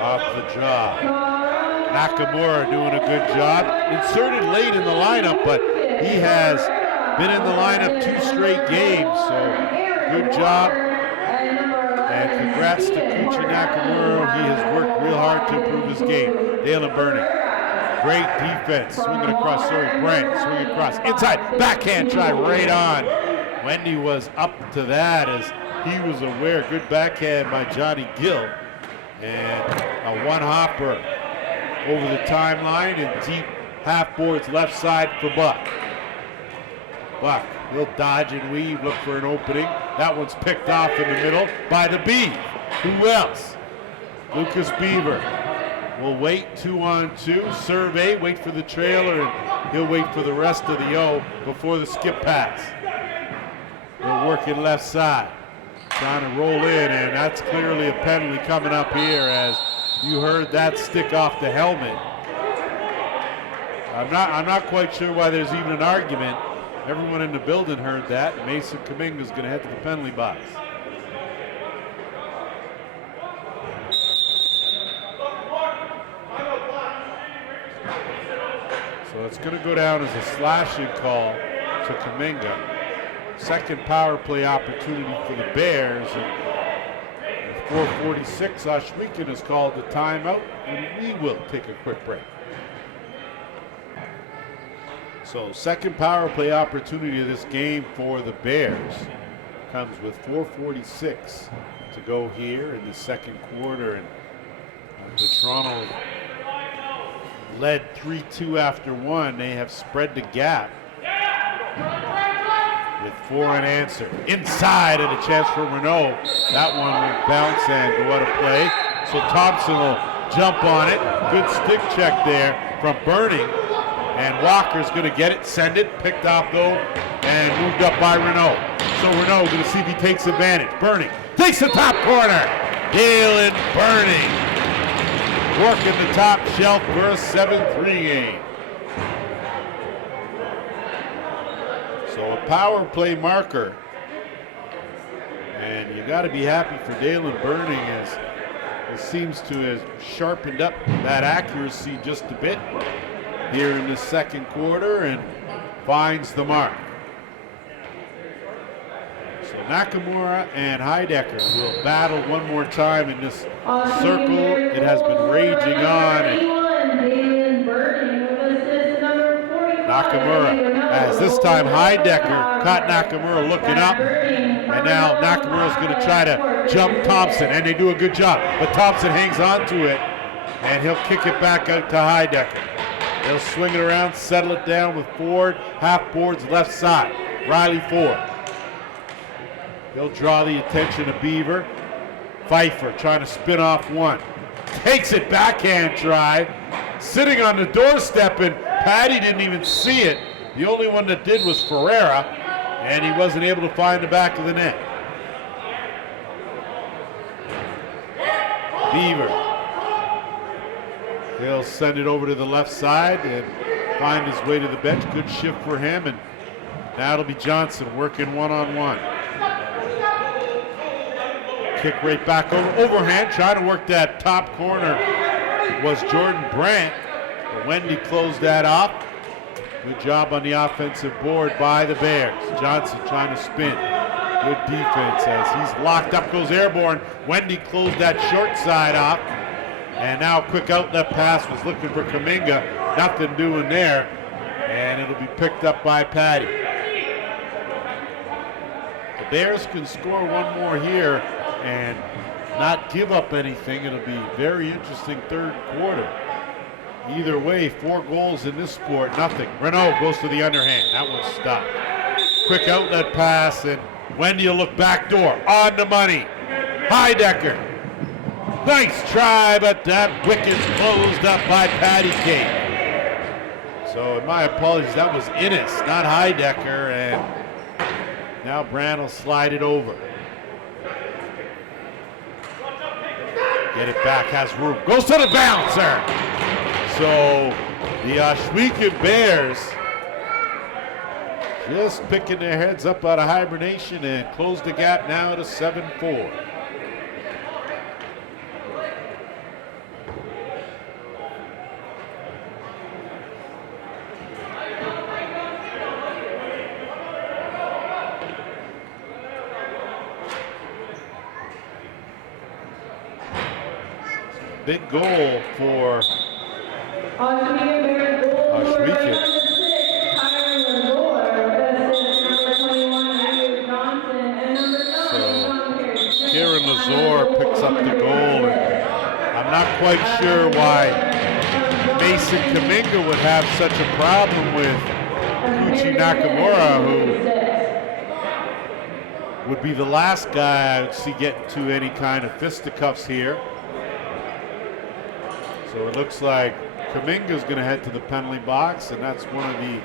Off the draw. Nakamura doing a good job. Inserted late in the lineup, but he has been in the lineup 2 straight games, so good job. And congrats to Kuchi Nakamura. He has worked real hard to improve his game. Dalen Burning. Great defense. Swinging across, Brent. Swinging across. Inside. Backhand try right on. Wendy was up to that as he was aware. Good backhand by Johnny Gill. And a one-hopper over the timeline and deep half boards left side for Buck. Buck, he'll dodge and weave, look for an opening. That one's picked off in the middle by the Beav. Who else? Lucas Beaver will wait 2-on-2, survey, wait for the trailer, and he'll wait for the rest of the O before the skip pass. He'll work it left side. Trying to roll in, and that's clearly a penalty coming up here as you heard that stick off the helmet. I'm not quite sure why there's even an argument. Everyone in the building heard that. Mason Kuminga is going to head to the penalty box. So it's going to go down as a slashing call to Kuminga. Second power play opportunity for the Bears. And 4:46, Ohsweken has called the timeout, and we will take a quick break. So second power play opportunity of this game for the Bears comes with 4:46 to go here in the second quarter, and the Toronto led 3-2 after 1. They have spread the gap with 4 unanswered. Inside and a chance for Renault. That one will bounce and go out of play. So Thompson will jump on it. Good stick check there from Burning. And Walker's going to get it, send it, picked off though, and moved up by Renault. So Renault going to see if he takes advantage. Burning takes the top corner. Dalen Burning working the top shelf for a 7-3 game. So a power play marker. And you got to be happy for Dalen Burning as it seems to have sharpened up that accuracy just a bit here in the second quarter and finds the mark. So Nakamura and Heidecker will battle one more time in this circle. It has been raging on. And Nakamura, as this time Heidecker caught Nakamura looking up, and now Nakamura's going to try to jump Thompson, and they do a good job. But Thompson hangs on to it, and he'll kick it back out to Heidecker. They'll swing it around, settle it down with Ford, half boards left side. Riley Ford. He'll draw the attention of Beaver. Pfeiffer trying to spin off one. Takes it backhand drive. Sitting on the doorstep, and Patty didn't even see it. The only one that did was Ferreira, and he wasn't able to find the back of the net. Beaver. He'll send it over to the left side and find his way to the bench. Good shift for him, and now it'll be Johnson working one-on-one. Kick right back over. Overhand, trying to work that top corner was Jordan Brandt. But Wendy closed that off. Good job on the offensive board by the Bears. Johnson trying to spin. Good defense as he's locked up, goes airborne. Wendy closed that short side off. And now quick outlet pass was looking for Kuminga. Nothing doing there. And it'll be picked up by Patty. The Bears can score one more here and not give up anything. It'll be very interesting third quarter. Either way, 4 goals in this sport, nothing. Renault goes to the underhand. That one's stopped. Quick outlet pass, and Wendy will look back door. On the money. Heidecker. Nice try, but that wicket's closed up by Patty Kate. So, in my apologies, that was Innes, not Heidecker, and Now Brand will slide it over. Get it back, has room. Goes to the bouncer. So the Ohsweken Bears just picking their heads up out of hibernation and close the gap now to 7-4. Big goal for Ohsweken. So Kieran Lazor picks up the goal, and I'm not quite sure why Mason Kaminga would have such a problem with Kuchi Nakamura, who would be the last guy I would see get into any kind of fisticuffs here. So it looks like Kaminga's going to head to the penalty box, and that's one of the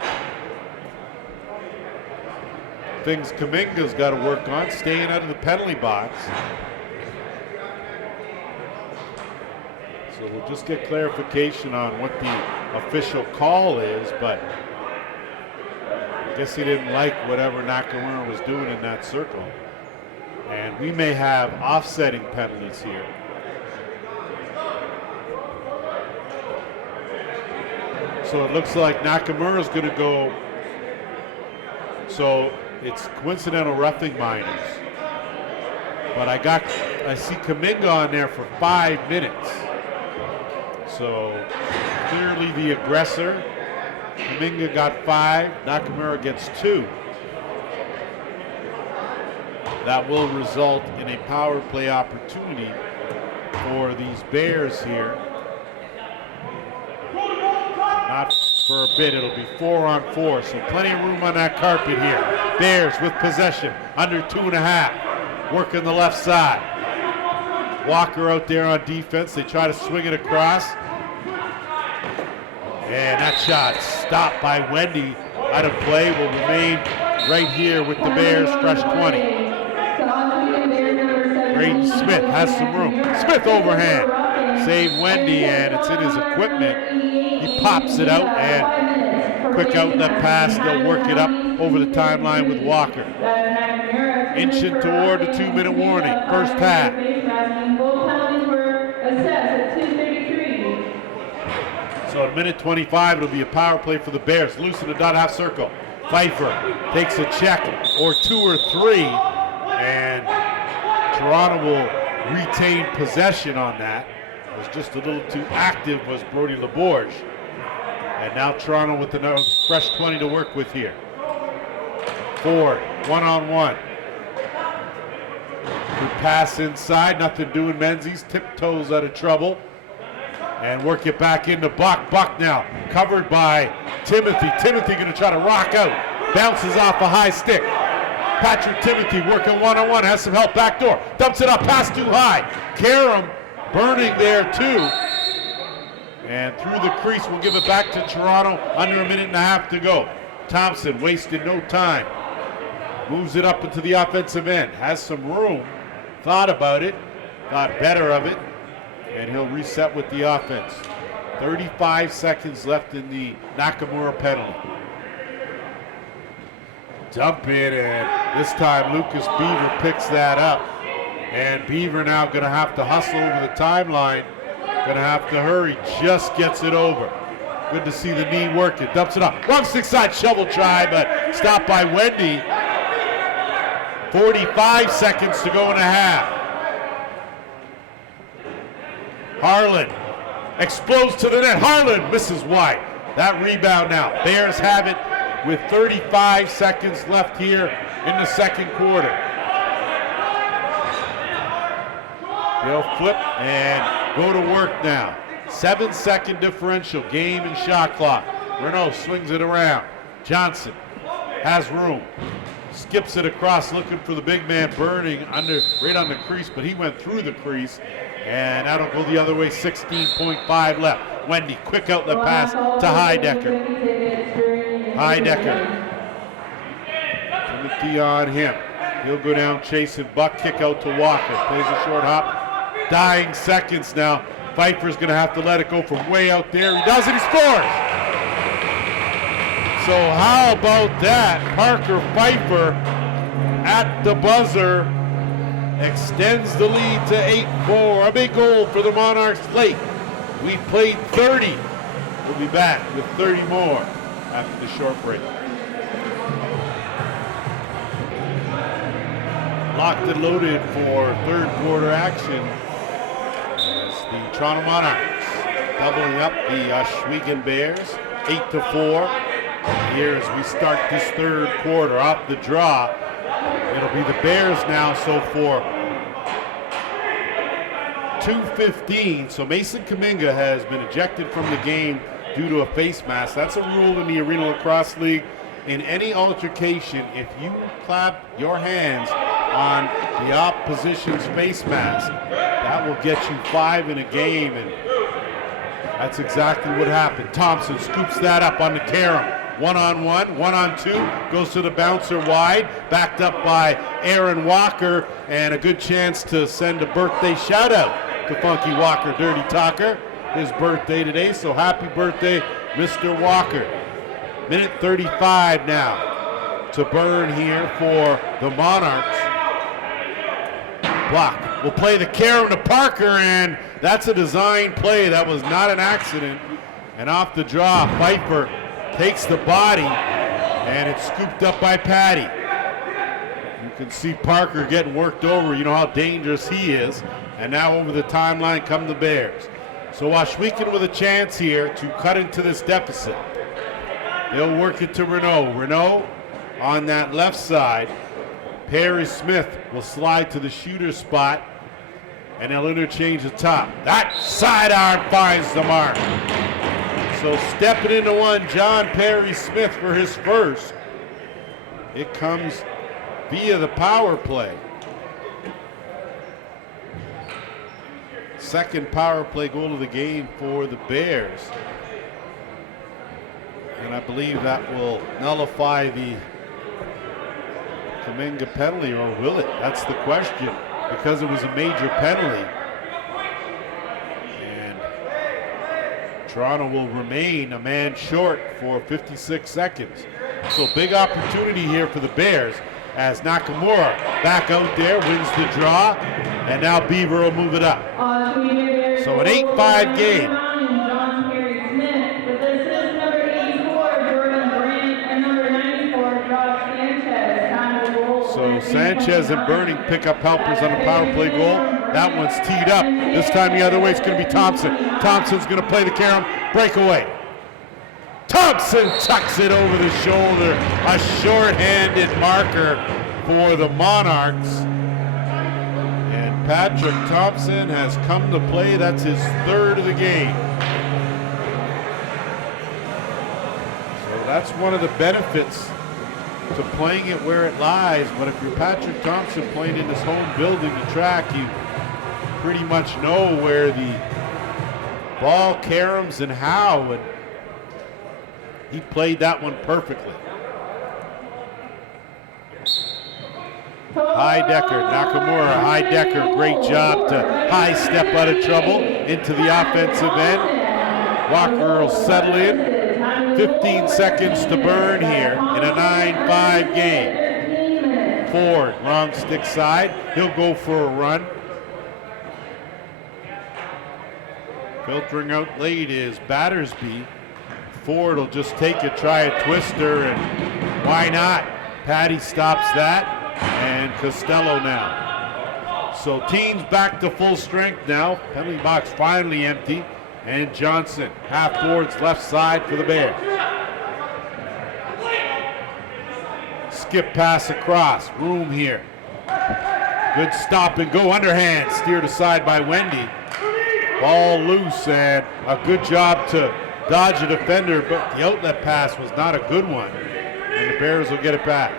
things Kaminga's got to work on, staying out of the penalty box. So we'll just get clarification on what the official call is, but I guess he didn't like whatever Nakamura was doing in that circle. And we may have offsetting penalties here. So it looks like Nakamura's going to go. So it's coincidental roughing minors. But I see Kaminga on there for 5 minutes. So clearly the aggressor. Kaminga got 5. Nakamura gets 2. That will result in a power play opportunity for these Bears here. Not for a bit, it'll be 4-on-4, so plenty of room on that carpet here. Bears with possession, under 2.5, working the left side. Walker out there on defense, they try to swing it across. And that shot stopped by Wendy, out of play, will remain right here with the Bears, fresh 20. Braden Smith has some room. Smith overhand, save Wendy, and it's in his equipment. He pops it out, and quick outlet pass. They'll work it up over the timeline with Walker. Inching toward the 2-minute warning. First half. So at minute 25, it'll be a power play for the Bears. Loose in the dot half circle. Pfeiffer takes a check or 2 or 3, and Toronto will retain possession on that. Was just a little too active was Brody LaBorge. And now Toronto with another fresh 20 to work with here. Ford, 1-on-1. Good pass inside, nothing doing. Menzies tiptoes out of trouble. And work it back into Buck. Buck now covered by Timothy. Timothy going to try to rock out. Bounces off a high stick. Patrick Timothy working 1-on-1, has some help back door. Dumps it up, pass too high. Karam burning there too. And through the crease, we'll give it back to Toronto. Under 1.5 minutes to go. Thompson wasted no time. Moves it up into the offensive end. Has some room. Thought about it. Thought better of it. And he'll reset with the offense. 35 seconds left in the Nakamura penalty. Dump it, and this time Lucas Beaver picks that up. And Beaver now going to have to hustle over the timeline. Going to have to hurry. Just gets it over. Good to see the knee working. Dumps it up. Wrong stick side shovel try, but stopped by Wendy. 45 seconds to go in a half. Harlan explodes to the net. Harlan misses wide. That rebound now. Bears have it with 35 seconds left here in the second quarter. They'll flip and go to work now. 7-second differential, game and shot clock. Renault swings it around. Johnson has room. Skips it across, looking for the big man Burning right on the crease, but he went through the crease. And that'll go the other way, 16.5 left. Wendy, quick outlet pass to Heidecker. Heidecker Timothy on him. He'll go down chasing Buck, kick out to Walker. Plays a short hop. Dying seconds now. Pfeiffer's going to have to let it go from way out there. He does it, he scores! So how about that? Parker Pfeiffer at the buzzer extends the lead to 8-4. A big goal for the Monarchs late. We played 30. We'll be back with 30 more after the short break. Locked and loaded for third quarter action as the Toronto Monarchs doubling up the Ohsweken Bears, 8-4. Here as we start this third quarter off the draw, it'll be the Bears now. So for 2:15, so Mason Kaminga has been ejected from the game due to a face mask. That's a rule in the Arenalacrosseleague. In any altercation, if you clap your hands on the opposition's face mask, that will get you 5 in a game, and that's exactly what happened. Thompson scoops that up on the Karam. 1-on-1, 1-on-2, goes to the bouncer wide, backed up by Aaron Walker, and a good chance to send a birthday shout out to Funky Walker, Dirty Talker. His birthday today, so happy birthday, Mr. Walker. Minute 35 now to burn here for the Monarchs. Block will play the Karam to Parker, and that's a design play. That was not an accident. And off the draw, Pfeiffer takes the body, and it's scooped up by Patty. You can see Parker getting worked over. You know how dangerous he is. And now over the timeline come the Bears. So Ohsweken with a chance here to cut into this deficit. They'll work it to Renault. Renault on that left side. Perry Smith will slide to the shooter spot, and they'll interchange the top. That sidearm finds the mark. So stepping into one, John Perry Smith for his first. It comes via the power play. Second power play goal of the game for the Bears. And I believe that will nullify the Kaminga penalty, or will it? That's the question, because it was a major penalty. And Toronto will remain a man short for 56 seconds. So big opportunity here for the Bears as Nakamura back out there, wins the draw, and now Beaver will move it up. So an 8-5 game. So Sanchez and Burning pick up helpers on a power play goal. That one's teed up. This time the other way, it's going to be Thompson. Thompson's going to play the Karam, breakaway. Thompson tucks it over the shoulder. A short-handed marker for the Monarchs. And Patrick Thompson has come to play. That's his third of the game. So that's one of the benefits to playing it where it lies. But if you're Patrick Thompson playing in his home building, the track, you pretty much know where the ball caroms and how, and he played that one perfectly. Heidecker, Nakamura, Heidecker, great job to high step out of trouble into the offensive end. Walker will settle in. 15 seconds to burn here in a 9-5 game. Ford, wrong stick side. He'll go for a run. Filtering out late is Battersby. Ford will just take it, try a twister, and why not? Patty stops that, and Costello now. So teams back to full strength now. Penalty box finally empty. And Johnson, half boards left side for the Bears. Skip pass across, room here. Good stop and go, underhand, steered aside by Wendy. Ball loose, and a good job to dodge a defender, but the outlet pass was not a good one. And the Bears will get it back.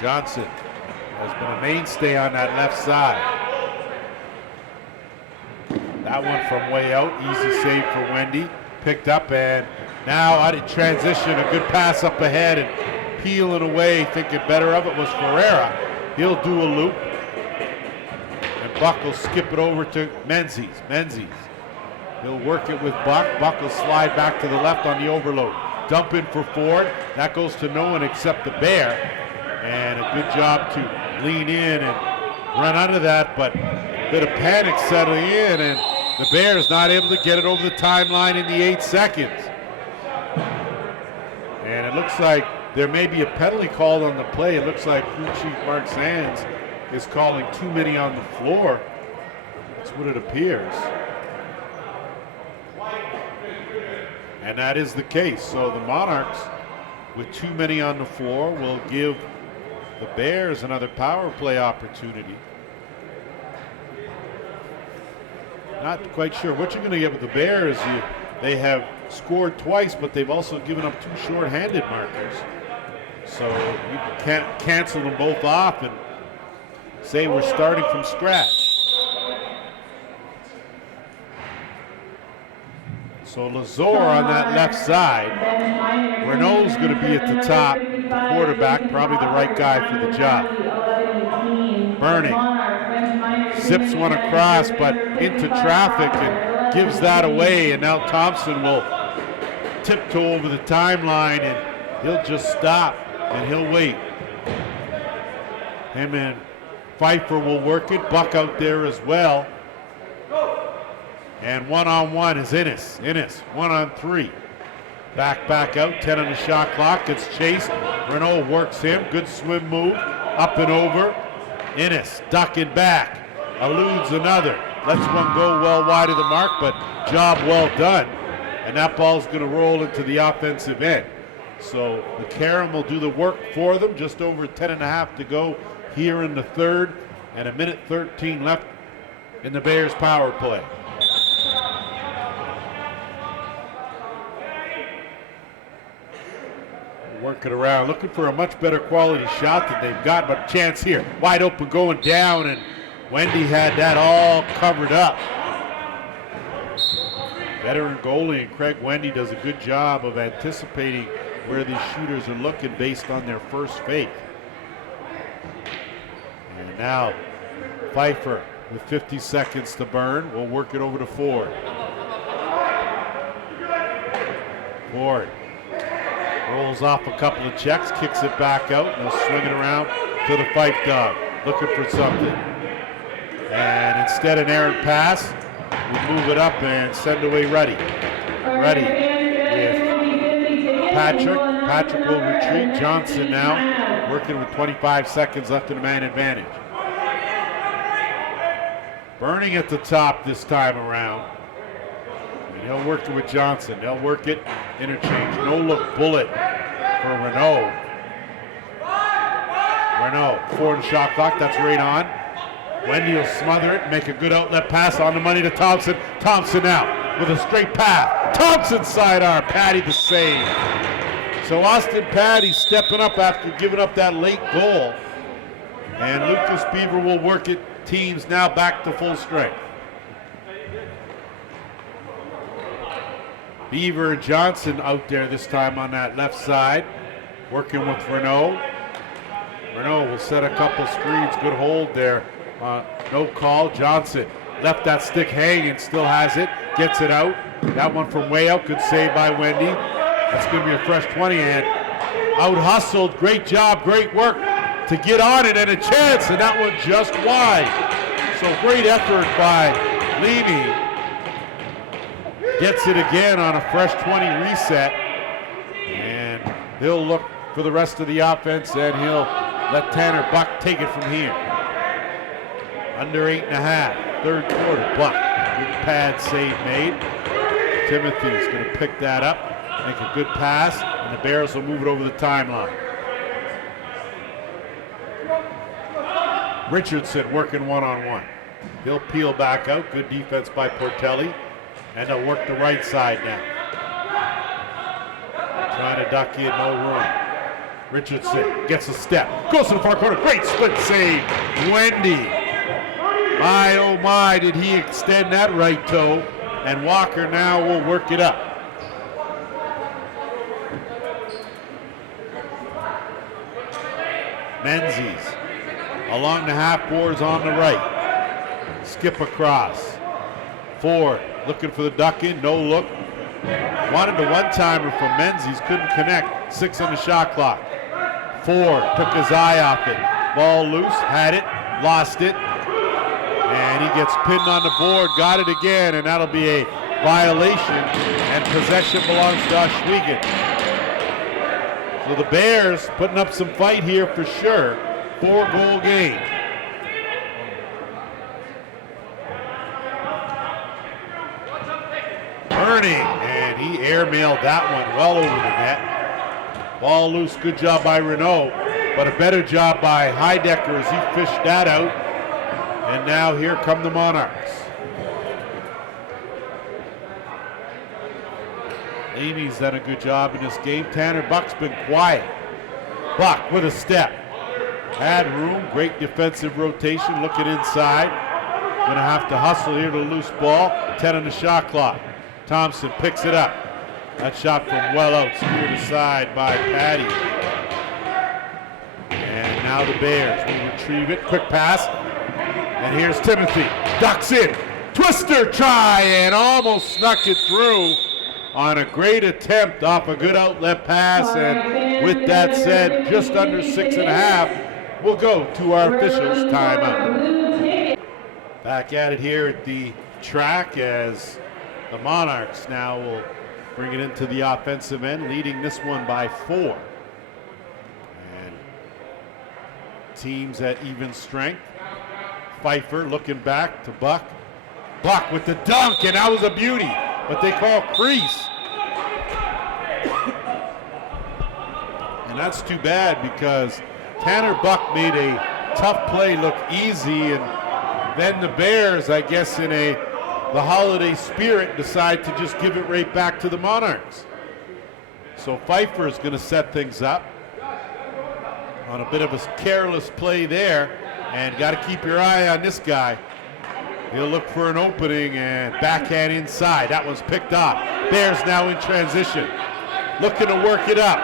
Johnson has been a mainstay on that left side. That one from way out, easy save for Wendy. picked up, and now out of transition, a good pass up ahead and peeling away, thinking better of it was Ferreira. He'll do a loop, and Buck will skip it over to Menzies. He'll work it with Buck. Buck will slide back to the left on the overload. Dump in for Ford. That goes to no one except the Bear, and a good job to lean in and run under that, but a bit of panic settling in, and the Bears not able to get it over the timeline in the 8 seconds. And it looks like there may be a penalty called on the play. It looks like crew chief Mark Sands is calling too many on the floor. That's what it appears. And that is the case. So the Monarchs, with too many on the floor, will give the Bears another power play opportunity. Not quite sure what you're going to get with the Bears. They have scored twice, but they've also given up 2 short-handed markers. So you can't cancel them both off and say we're starting from scratch. So Lazor on that left side. Renault's going to be at the top, the quarterback, probably the right guy for the job. Burning. Zips one across, but into traffic and gives that away, and now Thompson will tiptoe over the timeline, and he'll just stop and he'll wait. Him and Pfeiffer will work it. Buck out there as well. And one-on-one is Innes. 1-on-3. Back out. 10 on the shot clock. Gets chased. Renault works him. Good swim move. Up and over. Innes ducking back. Eludes another. Lets one go well wide of the mark, but job well done. And that ball's going to roll into the offensive end. So the Karam will do the work for them. Just over 10.5 to go here in the third, and 1:13 left in the Bears power play. Work it around, looking for a much better quality shot than they've got, but chance here. Wide open going down, and Wendy had that all covered up. Veteran goalie and Craig Wendy does a good job of anticipating where these shooters are looking based on their first fake. And now Pfeiffer with 50 seconds to burn. We'll work it over to Ford. Ford rolls off a couple of checks, kicks it back out, and he'll swing it around to the Fife dog, looking for something. And instead of an errant pass, we move it up and send away Ruddy. Ruddy with Patrick. Patrick will retreat. Johnson now working with 25 seconds left in the man advantage. Burning at the top this time around. And he'll work it with Johnson. They'll work it, interchange. No look bullet for Renault. Renault, 4 in the shot clock, that's right on. Wendy will smother it, make a good outlet pass on the money to Thompson. Thompson out with a straight pass. Thompson sidearm, Patty the save. So Austin Patty stepping up after giving up that late goal. And Lucas Beaver will work it. Teams now back to full strength. Beaver and Johnson out there this time on that left side, working with Renault. Renault will set a couple screens, good hold there. No call. Johnson left that stick hanging, still has it, gets it out. That one from way out, good save by Wendy. That's going to be a fresh 20, and out hustled. Great job, great work to get on it, and a chance, and that one just wide. So great effort by Levy. Gets it again on a fresh 20 reset, and he'll look for the rest of the offense, and he'll let Tanner Buck take it from here. Under 8.5, third quarter. Buck, good pad save made. Timothy's going to pick that up, make a good pass, and the Bears will move it over the timeline. Richardson working one-on-one. He'll peel back out. Good defense by Portelli. And they'll work the right side now. Trying to duck in, no room. Richardson gets a step. Goes to the far corner. Great split save. Wendy. My, oh my, did he extend that right toe. And Walker now will work it up. Menzies along the half boards on the right. Skip across. Ford looking for the duck in, no look. Wanted the one-timer from Menzies, couldn't connect. 6 on the shot clock. Ford took his eye off it. Ball loose, had it, lost it. And he gets pinned on the board, got it again, and that'll be a violation, and possession belongs to Ohsweken. So the Bears putting up some fight here for sure. 4-goal game. Burning, and he airmailed that one well over the net. Ball loose, good job by Renault, but a better job by Heidecker as he fished that out. And now here come the Monarchs. Amy's done a good job in this game. Tanner Buck's been quiet. Buck with a step. Had room, great defensive rotation, looking inside. Gonna have to hustle here to loose ball. 10 on the shot clock. Thompson picks it up. That shot from well out, steered aside by Patty. And now the Bears will retrieve it. Quick pass. And here's Timothy. Ducks in. Twister try and almost snuck it through on a great attempt off a good outlet pass. And with that said, just under 6.5. We'll go to our officials' timeout. Back at it here at the track as the Monarchs now will bring it into the offensive end, leading this one by 4. And teams at even strength. Pfeiffer looking back to Buck. Buck with the dunk, and that was a beauty, but they call crease. And that's too bad because Tanner Buck made a tough play look easy, and then the Bears, I guess in the holiday spirit, decide to just give it right back to the Monarchs. So Pfeiffer is going to set things up on a bit of a careless play there, and got to keep your eye on this guy. He'll look for an opening and backhand inside. That one's picked off. Bears now in transition, looking to work it up.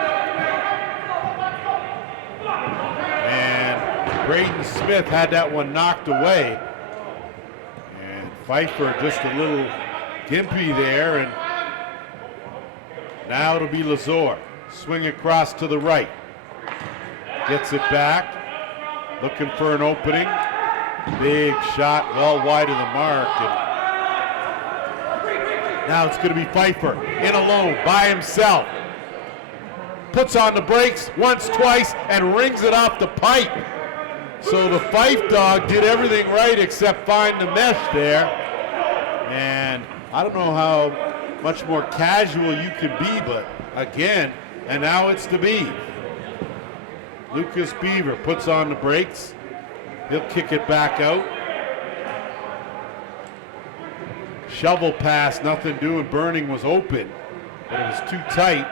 And Braden Smith had that one knocked away. And Pfeiffer just a little gimpy there, and now it'll be Lazor. Swing across to the right. Gets it back. Looking for an opening. Big shot, well wide of the mark. And now it's going to be Pfeiffer in alone by himself. Puts on the brakes once, twice, and rings it off the pipe. So the Fife dog did everything right except find the mesh there. And I don't know how much more casual you can be, but again, and now it's the Beav. Lucas Beaver puts on the brakes. He'll kick it back out. Shovel pass, nothing doing. Burning was open, but it was too tight.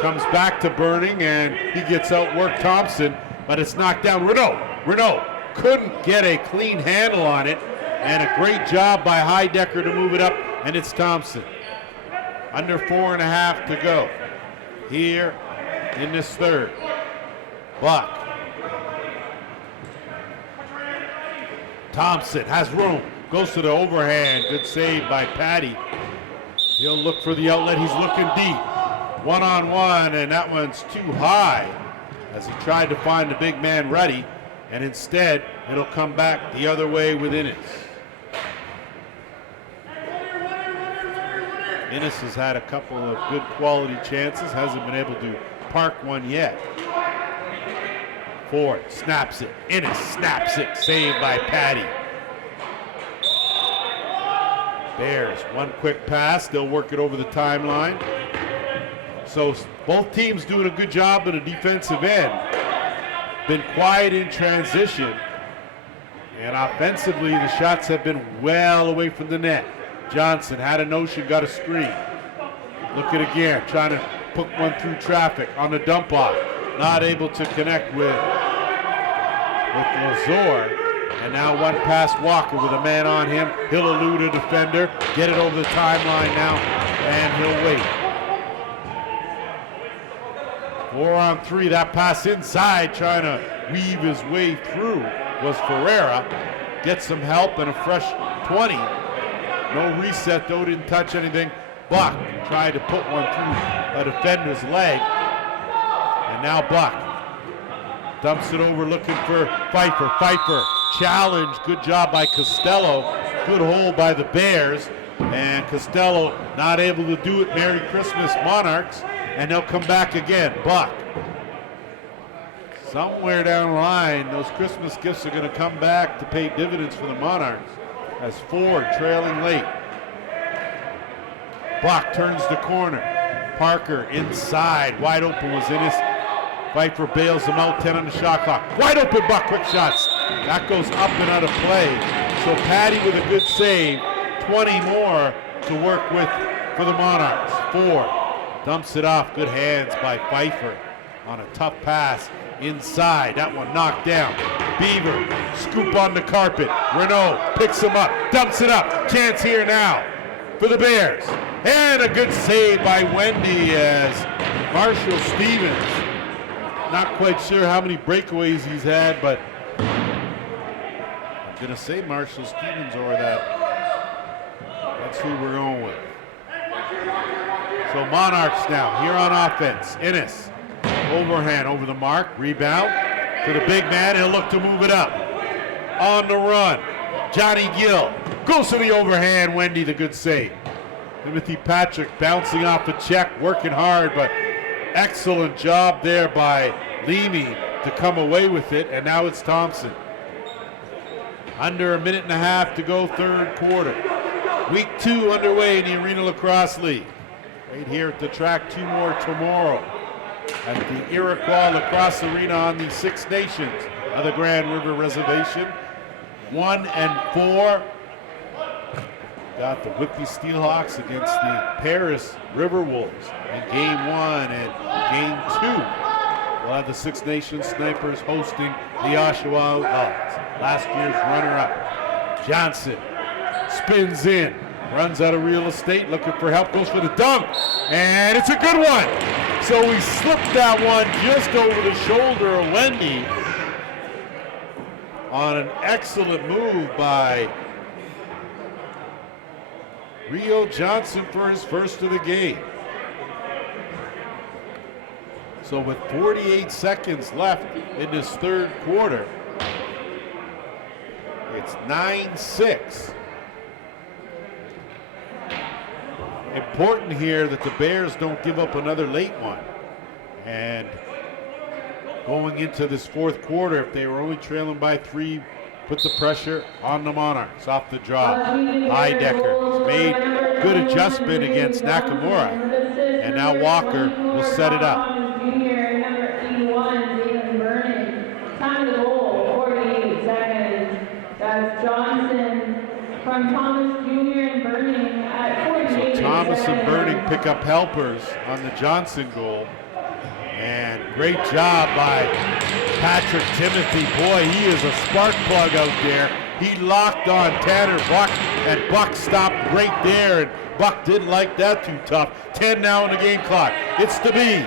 Comes back to Burning, and he gets outworked Thompson, but it's knocked down. Renault couldn't get a clean handle on it, and a great job by Heidecker to move it up, and it's Thompson. Under 4.5 to go here in this third. Buck. Thompson has room, goes to the overhand, good save by Patty. He'll look for the outlet, he's looking deep. One-on-one, and that one's too high as he tried to find the big man ready, and instead it'll come back the other way with Innes. Innes has had a couple of good quality chances, hasn't been able to park one yet. Ford snaps it. Innes snaps it. Saved by Patty. Bears, one quick pass. They'll work it over the timeline. So both teams doing a good job in the defensive end. Been quiet in transition. And offensively, the shots have been well away from the net. Johnson had a notion, got a screen. Look at again, trying to put one through traffic on the dump off. Not able to connect with Lazor. And now one past Walker with a man on him. He'll elude a defender, get it over the timeline now, and he'll wait. 4-on-3, that pass inside, trying to weave his way through was Ferreira. Gets some help and a fresh 20. No reset though, didn't touch anything. Buck tried to put one through a defender's leg. And now Buck dumps it over looking for Pfeiffer. Pfeiffer challenge, good job by Costello. Good hold by the Bears. And Costello not able to do it. Merry Christmas, Monarchs. And they'll come back again. Buck. Somewhere down the line, those Christmas gifts are going to come back to pay dividends for the Monarchs as Ford trailing late. Buck turns the corner. Parker inside. Wide open was Innes. Pfeiffer bails him out. 10 on the shot clock. Wide open Buck. Quick shots. That goes up and out of play. So Patty with a good save. 20 more to work with for the Monarchs. Ford dumps it off. Good hands by Pfeiffer on a tough pass. Inside, that one knocked down. Beaver, scoop on the carpet. Renault picks him up, dumps it up. Chance here now for the Bears. And a good save by Wendy as Marshall Stevens. Not quite sure how many breakaways he's had, but I'm going to say Marshall Stevens or that. That's who we're going with. So Monarchs now here on offense. Innes. Overhand over the mark, rebound to the big man, he'll look to move it up. On the run, Johnny Gill goes to the overhand, Wendy the good save. Timothy Patrick bouncing off the check, working hard, but excellent job there by Leamy to come away with it, and now it's Thompson. Under a minute and a half to go, third quarter. Week 2 underway in the Arenalacrosseleague. Right here at the track, 2 more tomorrow at the Iroquois Lacrosse Arena on the Six Nations of the Grand River Reservation. 1 and 4. Got the Whitby Steelhawks against the Paris River Wolves in game 1 and game 2. We'll have the Six Nations Snipers hosting the Oshawa Outlaws. Last year's runner-up. Johnson spins in, runs out of real estate, looking for help, goes for the dunk, and it's a good one. So we slipped that one just over the shoulder of Wendy on an excellent move by Rio Johnson for his first of the game. So with 48 seconds left in this third quarter, it's 9-6. Important here that the Bears don't give up another late one. And going into this fourth quarter, if they were only trailing by 3, put the pressure on the Monarchs off the drop. Heidecker made good adjustment against Nakamura. And now Walker will set it up. Time of the goal, 48 seconds. That's Johnson from Thomas Jr. and Burning at 48 So Thomas seconds. and Burning pick up helpers on the Johnson goal. And great job by Patrick Timothy. Boy, he is a spark plug out there. He locked on Tanner Buck, and Buck stopped right there, and Buck didn't like that too tough. 10 now in the game clock. It's the B.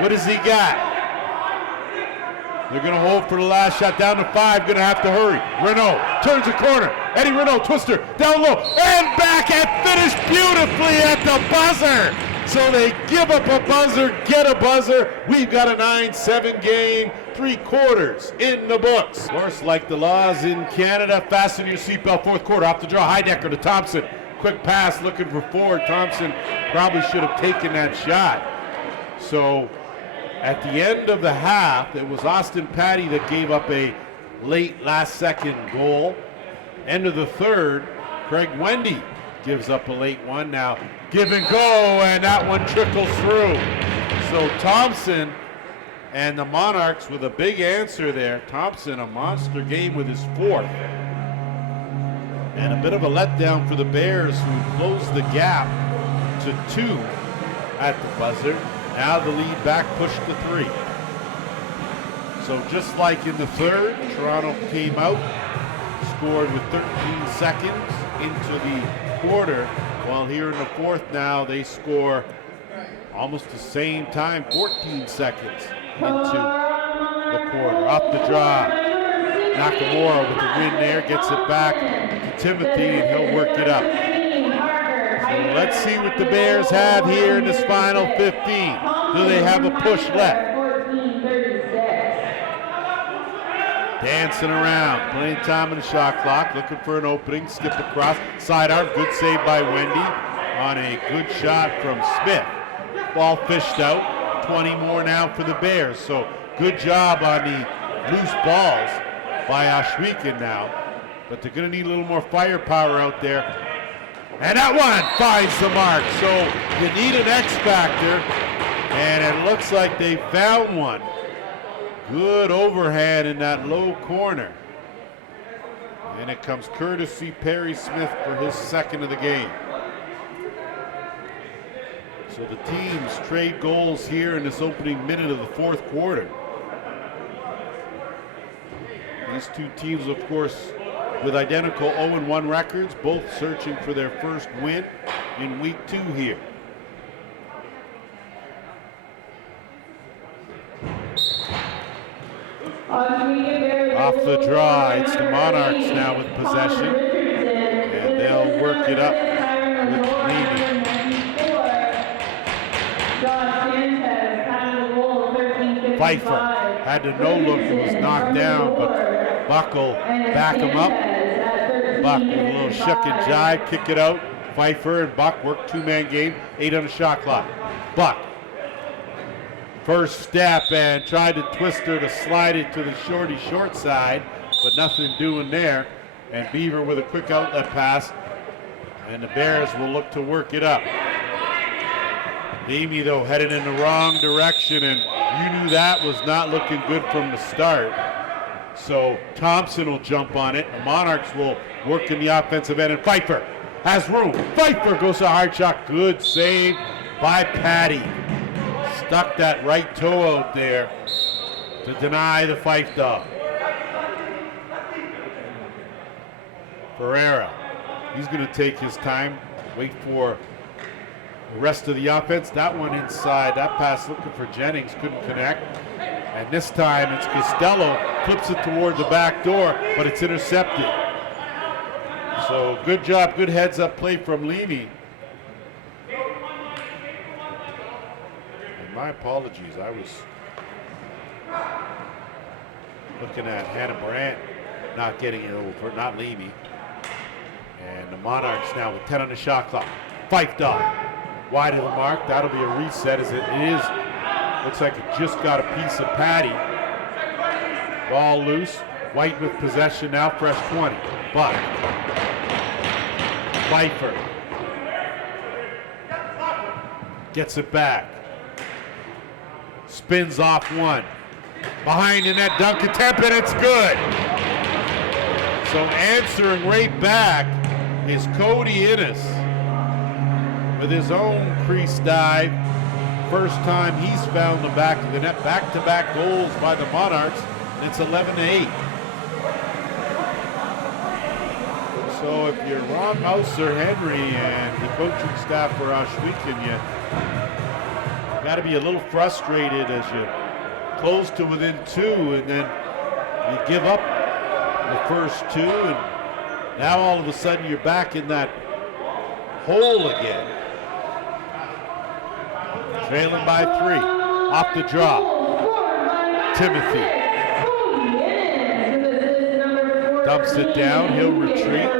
What does he got? They're going to hold for the last shot, down to 5, going to have to hurry. Renault turns the corner. Eddie Renault, twister, down low, and back, and finished beautifully at the buzzer. So they give up a buzzer, get a buzzer. We've got a 9-7 game, 3 quarters in the books. Of course, like the laws in Canada, fasten your seatbelt, fourth quarter, off the draw. Heidecker to Thompson. Quick pass looking for Ford. Thompson probably should have taken that shot. So at the end of the half, it was Austin Patty that gave up a late last-second goal. End of the third, Craig Wendy gives up a late one. Now give and go, and that one trickles through. So Thompson and the Monarchs with a big answer there. Thompson, a monster game with his 4th. And a bit of a letdown for the Bears, who closed the gap to 2 at the buzzer. Now the lead back pushed to 3. So just like in the third, Toronto came out, scored with 13 seconds into the quarter, while here in the fourth now they score almost the same time, 14 seconds into the quarter. Off the draw. Nakamura with the win there, gets it back to Timothy, and he'll work it up. So let's see what the Bears have here in this final 15. Do they have a push left? Dancing around, playing time in the shot clock, looking for an opening, skip across, sidearm, good save by Wendy on a good shot from Smith. Ball fished out, 20 more now for the Bears, so good job on the loose balls by Ohsweken now, but they're going to need a little more firepower out there. And that one finds the mark, so you need an X factor, and it looks like they found one. Good overhand in that low corner. And it comes courtesy Perry Smith for his second of the game. So the teams trade goals here in this opening minute of the fourth quarter. These two teams, of course, with identical 0-1 records, both searching for their first win in week 2 here. Off the draw, it's the Monarchs now with possession, and they'll work it up with Levy. Pfeiffer had to no-look and was knocked down, but Buck will back him up. Buck with a little shuck and jive, kick it out. Pfeiffer and Buck work two-man game, 8 on the shot clock. Buck, first step, and tried to twist her to slide it to the short side, but nothing doing there. And Beaver with a quick outlet pass, and the Bears will look to work it up. Amy, though, headed in the wrong direction, and you knew that was not looking good from the start. So Thompson will jump on it. The Monarchs will work in the offensive end, and Pfeiffer has room. Pfeiffer goes to a hard shot. Good save by Patty. Stuck that right toe out there to deny the Fife dog. Ferreira, he's going to take his time, wait for the rest of the offense. That one inside, that pass looking for Jennings, couldn't connect. And this time it's Costello, flips it toward the back door, but it's intercepted. So good job, good heads up play from Levy. And my apologies, I was looking at Hannah Brandt not getting it over, not Levy. And the Monarchs now with 10 on the shot clock. Fife dog, wide of the mark. That'll be a reset as it is. Looks like it just got a piece of Patty. Ball loose. White with possession now, fresh 20. But Pfeiffer gets it back. Spins off one. Behind the net, dunk attempt, and it's good. So answering right back is Cody Innes with his own crease dive. First time he's found the back of the net. Back-to-back goals by the Monarchs, and it's 11-8. So if you're Ron Mouser, Henry, and the coaching staff for Ohsweken, you got to be a little frustrated as you close to within 2, and then you give up the first 2, and now all of a sudden you're back in that hole again. Trailing by 3, off the draw. Timothy dumps it down, he'll retreat.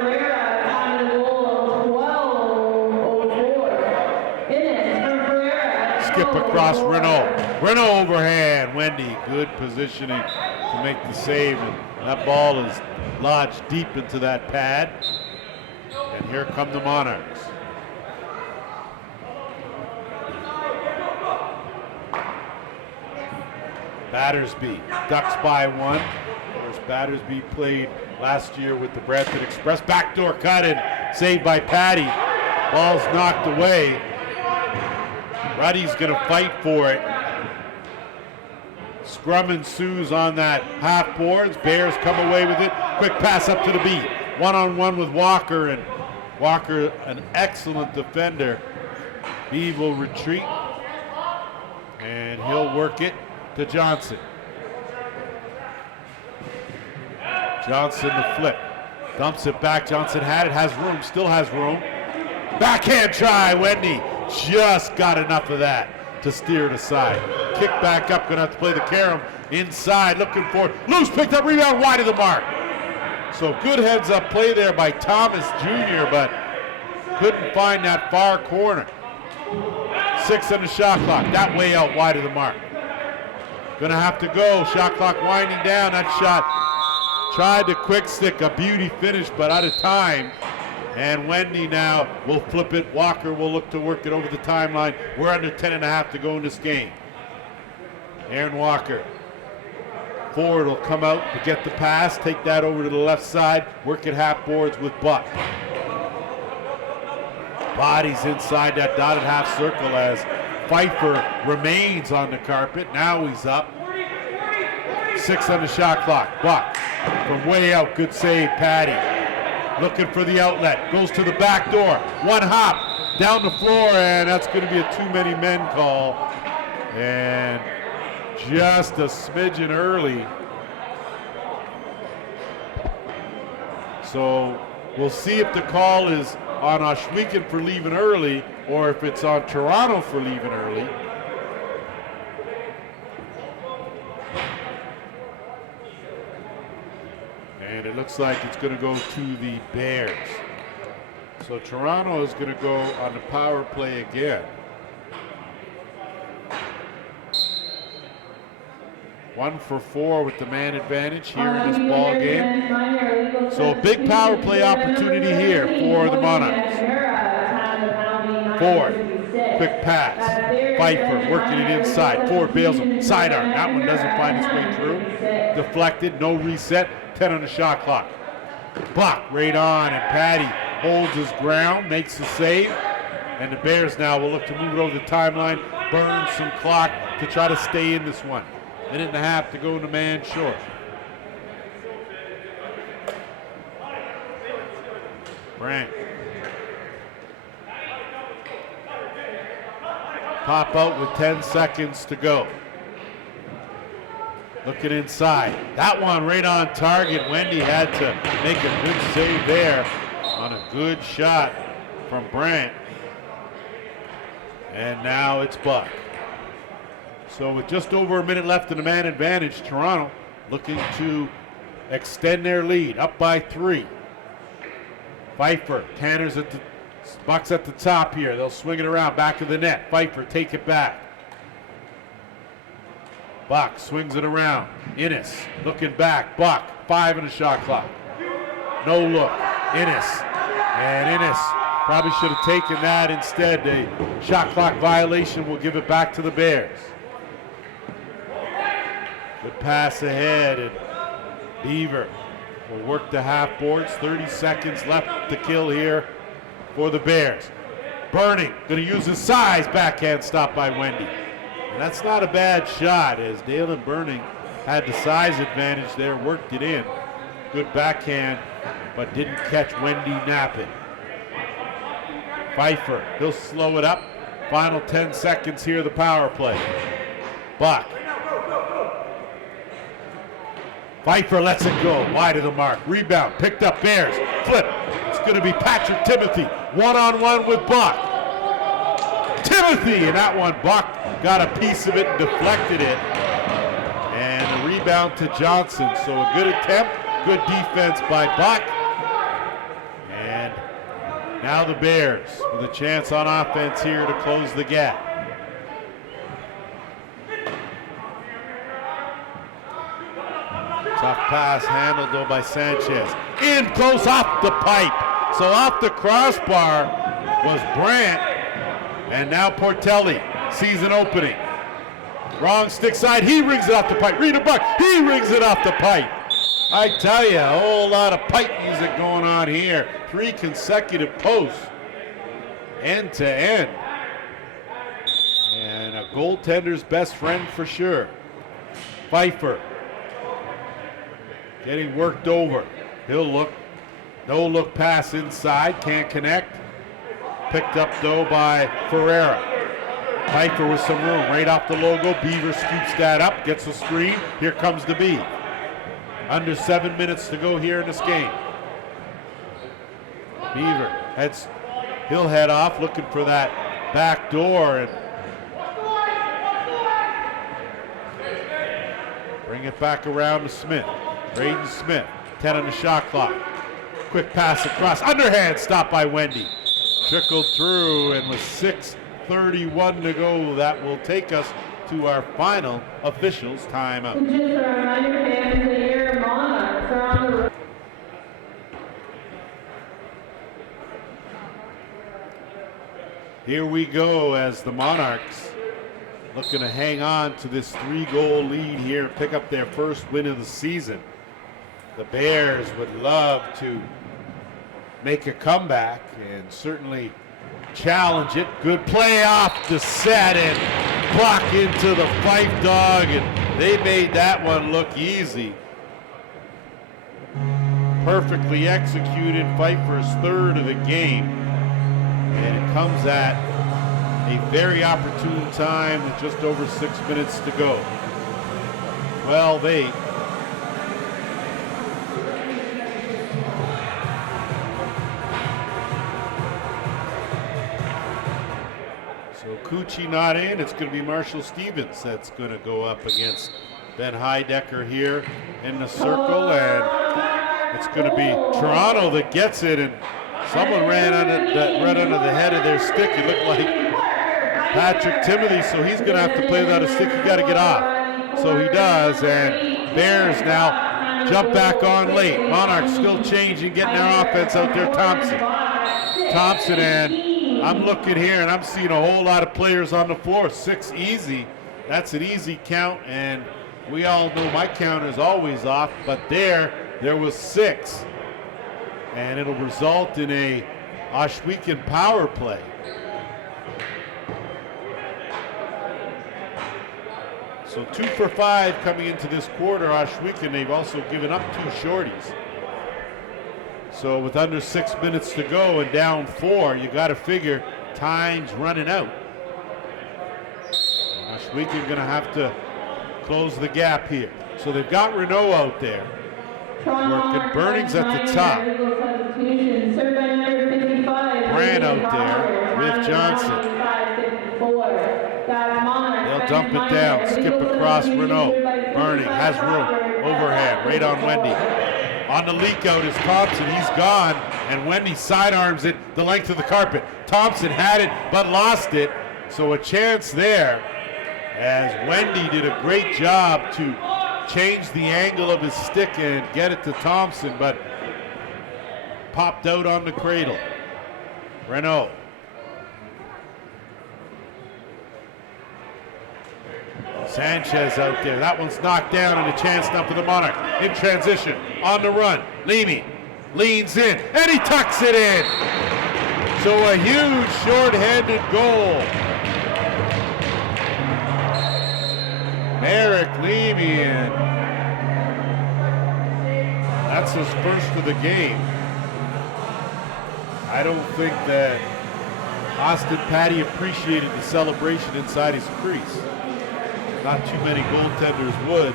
Skip across Renault. Renault overhand. Wendy, good positioning to make the save. And that ball is lodged deep into that pad. And here come the Monarchs. Battersby ducks by 1. Of course, Battersby played last year with the Brampton Express. Backdoor cut and saved by Patty. Ball's knocked away. Ruddy's going to fight for it. Scrum ensues on that half boards. Bears come away with it. Quick pass up to the beat. One-on-one with Walker, and Walker, an excellent defender. Beeve will retreat, and he'll work it to Johnson. Johnson the flip. Dumps it back. Johnson had it, has room, still has room. Backhand try. Wendy just got enough of that to steer it aside. Kick back up, gonna have to play the carom inside, looking for loose, picked up, rebound, wide of the mark. So good heads up play there by Thomas Jr., but couldn't find that far corner. 6 on the shot clock, that way out wide of the mark. Gonna have to go, shot clock winding down, that shot tried to quick stick, a beauty finish, but out of time. And Wendy now will flip it. Walker will look to work it over the timeline. We're under 10.5 to go in this game. Aaron Walker. Forward will come out to get the pass, take that over to the left side, work at half boards with Buck. Bodies inside that dotted half circle as Pfeiffer remains on the carpet. Now he's up. 6 on the shot clock. Buck from way out, good save, Patty. Looking for the outlet, goes to the back door. One hop down the floor, and that's going to be a too many men call. And just a smidgen early. So we'll see if the call is on Ohsweken for leaving early or if it's on Toronto for leaving early. And it looks like it's going to go to the Bears. So Toronto is going to go on the power play again. 1 for 4 with the man advantage here in this ball game. So a big power play opportunity here for the Monarchs. Ford, quick pass. Pfeiffer working it inside. Ford bails him. Sidearm. That one doesn't find its way through. Deflected. No reset. 10 on the shot clock. Buck right on, and Patty holds his ground, makes the save. And the Bears now will look to move it over the timeline, burn some clock to try to stay in this one. 1.5 to go in the man short. Brandt. Pop out with 10 seconds to go. Looking inside. That one right on target. Wendy had to make a good save there on a good shot from Brandt. And now it's Buck. So with just over a minute left in the man advantage, Toronto looking to extend their lead, up by 3. Pfeiffer, Tanner's at the Buck's at the top here. They'll swing it around, back of the net. Pfeiffer, take it back. Buck swings it around. Innes looking back. Buck, 5 on the shot clock. No look. Innes. And Innes probably should have taken that instead. A shot clock violation will give it back to the Bears. Good pass ahead, and Beaver will work the half boards. 30 seconds left to kill here for the Bears. Burning, going to use his size. Backhand stop by Wendy. And that's not a bad shot, as Dalen Burning had the size advantage there, worked it in. Good backhand, but didn't catch Wendy napping. Pfeiffer, he'll slow it up. Final 10 seconds here, the power play. Buck. Pfeiffer lets it go, wide of the mark. Rebound, picked up, Bears, flip. It's going to be Patrick Timothy, one-on-one with Buck. Timothy, and that one, Buck got a piece of it and deflected it. And a rebound to Johnson, so a good attempt, good defense by Buck. And now the Bears with a chance on offense here to close the gap. Tough pass handled though by Sanchez. In close, off the pipe. So off the crossbar was Brandt. And now Portelli sees an opening. Wrong stick side, he rings it off the pipe. Rita Buck, he rings it off the pipe. I tell you, a whole lot of pipe music going on here. 3 consecutive posts, end to end. And a goaltender's best friend for sure. Pfeiffer getting worked over. He'll look, no look pass inside, can't connect. Picked up though by Ferreira. Pfeiffer with some room right off the logo. Beaver scoops that up, gets a screen. Here comes the B. Under 7 minutes to go here in this game. Beaver he'll head off looking for that back door and bring it back around to Smith. Braden Smith, 10 on the shot clock. Quick pass across, underhand stop by Wendy. Trickled through, and with 6:31 to go, that will take us to our final officials timeout. Just a reminder, fans, the year Monarchs are on the road. Here we go as the Monarchs looking to hang on to this 3-goal lead here and pick up their first win of the season. The Bears would love to make a comeback and certainly challenge it. Good play off the set and block into the Fife dog, and they made that one look easy. Perfectly executed, Pfeiffer's third of the game, and it comes at a very opportune time with just over 6 minutes to go. 12-8. So Cucci not in. It's going to be Marshall Stevens that's going to go up against Ben Heidecker here in the circle, and it's going to be Toronto that gets it, and someone ran right under the head of their stick. It looked like Patrick Timothy, so he's going to have to play without a stick. He got to get off. So he does, and Bears now jump back on late. Monarchs still changing, getting their offense out there. Thompson, and I'm looking here, and I'm seeing a whole lot of players on the floor. 6 easy. That's an easy count, and we all know my count is always off, but there was 6. And it'll result in a Ohsweken power play. So 2 for 5 coming into this quarter. Ohsweken, they've also given up 2 shorties. So with under 6 minutes to go and down 4, you got to figure time's running out. Ohsweken going to have to close the gap here. So they've got Renault out there. Working. Burnings at the top. Brand out there with Johnson. They'll dump it down, skip across Renault. Burning has room, overhand, right on Wendy. On the leak out is Thompson, he's gone, and Wendy sidearms it the length of the carpet. Thompson had it, but lost it, so a chance there, as Wendy did a great job to change the angle of his stick and get it to Thompson, but popped out on the cradle. Renault. Sanchez out there. That one's knocked down, and a chance now for the Monarch. In transition, on the run. Leamy leans in, and he tucks it in. So a huge short-handed goal. Eric Leamy, and that's his first of the game. I don't think that Austin Patty appreciated the celebration inside his crease. Not too many goaltenders would.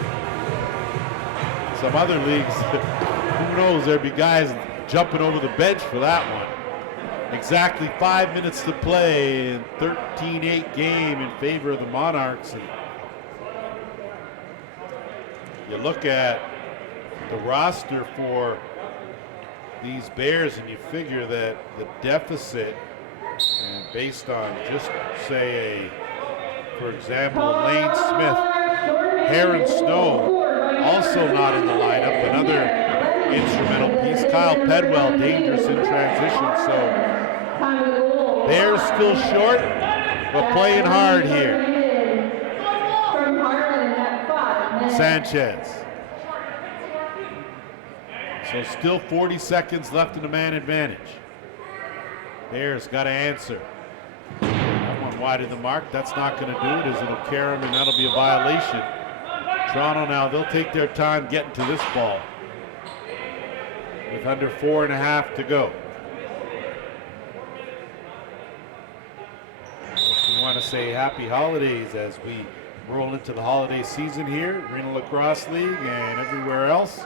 Some other leagues, who knows, there'd be guys jumping over the bench for that one. Exactly 5 minutes to play in 13-8 game in favor of the Monarchs. And you look at the roster for these Bears and you figure that the deficit, and based on just say for example, Lane Smith, Heron Snow, also not in the lineup, another instrumental piece. Kyle Pedwell, dangerous in transition, so Bears still short, but playing hard here. Sanchez. So still 40 seconds left in the man advantage. Bears got to answer. That one wide of the mark. That's not going to do it, as it'll carry him, and that'll be a violation. Toronto now, they'll take their time getting to this ball with under 4.5 to go. We want to say happy holidays as we roll into the holiday season here, Arenalacrosseleague and everywhere else.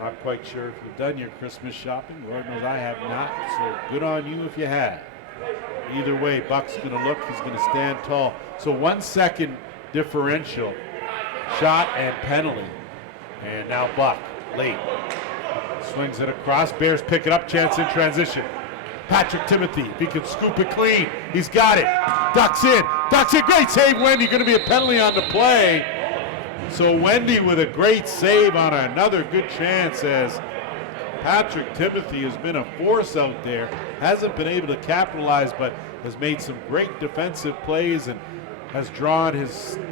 Not quite sure if you've done your Christmas shopping. Lord knows I have not, so good on you if you have. Either way, Buck's going to look. He's going to stand tall. So 1 second differential, shot and penalty. And now Buck, late. Swings it across. Bears pick it up. Chance in transition. Patrick Timothy, if he can scoop it clean, he's got it. Ducks in. Great save, Wendy. Going to be a penalty on the play. So Wendy with a great save on another good chance, as Patrick Timothy has been a force out there. Hasn't been able to capitalize, but has made some great defensive plays and has drawn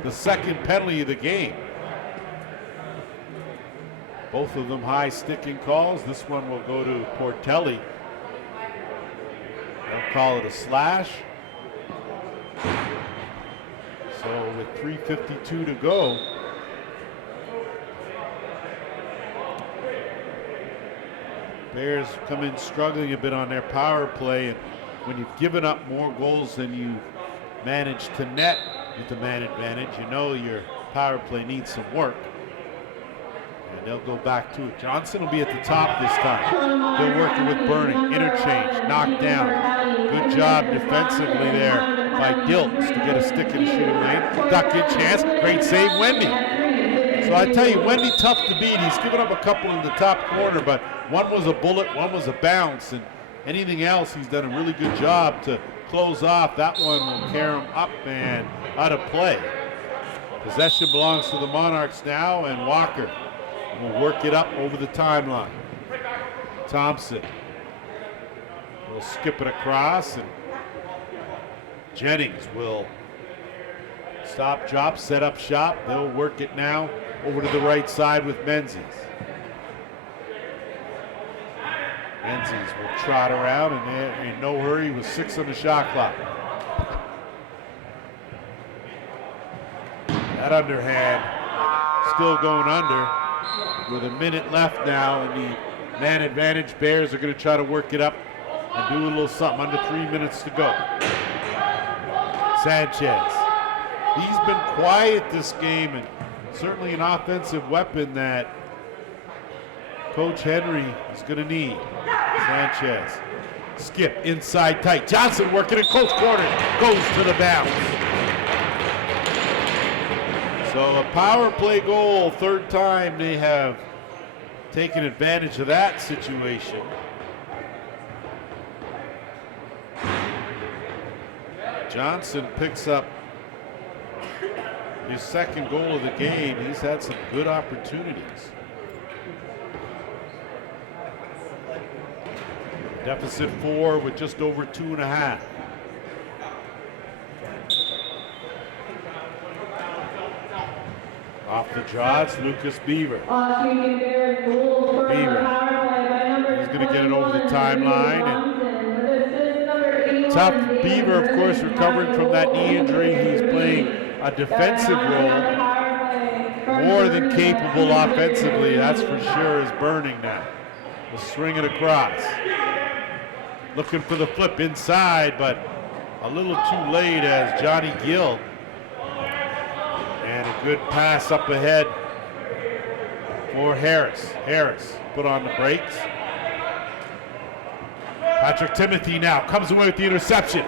the second penalty of the game. Both of them high sticking calls. This one will go to Portelli. They'll call it a slash. So with 3:52 to go, Bears come in struggling a bit on their power play, and when you've given up more goals than you managed to net with the man advantage, you know your power play needs some work. And they'll go back to it. Johnson will be at the top this time. They're working with Burning. Interchange, knocked down. Good job defensively there by Dilts to get a stick in the shooting lane. Duck in chance. Great save, Wendy. So I tell you, Wendy tough to beat. He's given up a couple in the top corner, but one was a bullet, one was a bounce, and anything else, he's done a really good job to close off. That one will carry him up and out of play. Possession belongs to the Monarchs now, and Walker will work it up over the timeline. Thompson will skip it across, and Jennings will stop, drop, set up shop. They'll work it now over to the right side with Menzies. Menzies will trot around, and they're in no hurry with 6 on the shot clock. That underhand still going under with a minute left now, and the man advantage Bears are going to try to work it up and do a little something. Under 3 minutes to go. Sanchez. He's been quiet this game, and certainly an offensive weapon that Coach Henry is going to need. Sanchez. Skip inside tight. Johnson working in close quarters. Goes to the bounce. So a power play goal, third time they have taken advantage of that situation. Johnson picks up his second goal of the game. He's had some good opportunities. Deficit 4 with just over 2.5. Off the draw, it's Lucas Beaver. Beaver. He's going to get it over the timeline. And tough. Beaver, of course, recovering from that knee injury. He's playing a defensive role. More than capable offensively, that's for sure, is Burning now. We'll swing it across. Looking for the flip inside, but a little too late as Johnny Gill. And a good pass up ahead for Harris. Harris put on the brakes. Patrick Timothy now comes away with the interception.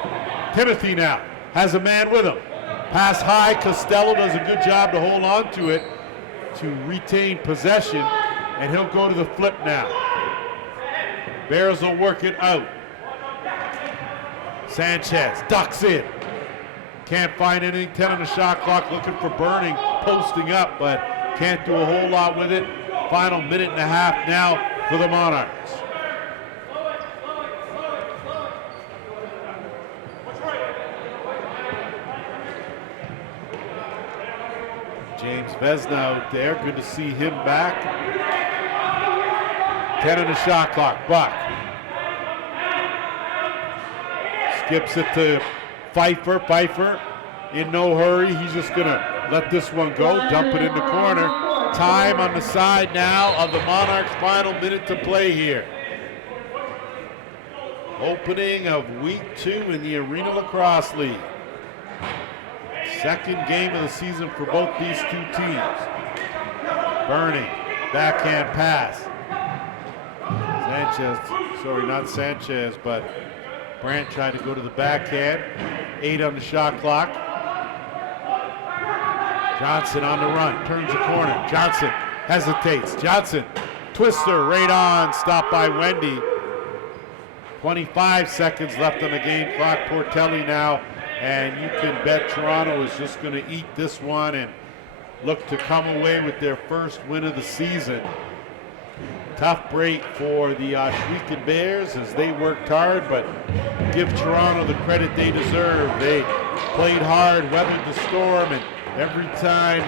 Timothy now has a man with him. Pass high, Costello does a good job to hold on to it to retain possession, and he'll go to the flip now. Bears will work it out. Sanchez ducks in. Can't find anything, 10 on the shot clock, looking for Burning, posting up, but can't do a whole lot with it. Final minute and a half now for the Monarchs. James Vesna out there, good to see him back. 10 on the shot clock, Buck. Skips it to Pfeiffer. Pfeiffer in no hurry. He's just going to let this one go, dump it in the corner. Time on the side now of the Monarchs' final minute to play here. Opening of week 2 in the Arenalacrosseleague. Second game of the season for both these two teams. Burning, backhand pass. Sanchez, but Brandt tried to go to the backhand. 8 on the shot clock. Johnson on the run, turns the corner. Johnson hesitates. Johnson, twister, right on, stopped by Wendy. 25 seconds left on the game clock. Portelli now, and you can bet Toronto is just going to eat this one and look to come away with their first win of the season. Tough break for the Ohsweken Bears as they worked hard, but give Toronto the credit they deserve. They played hard, weathered the storm, and every time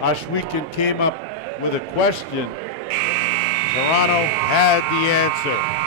Ohsweken came up with a question, Toronto had the answer.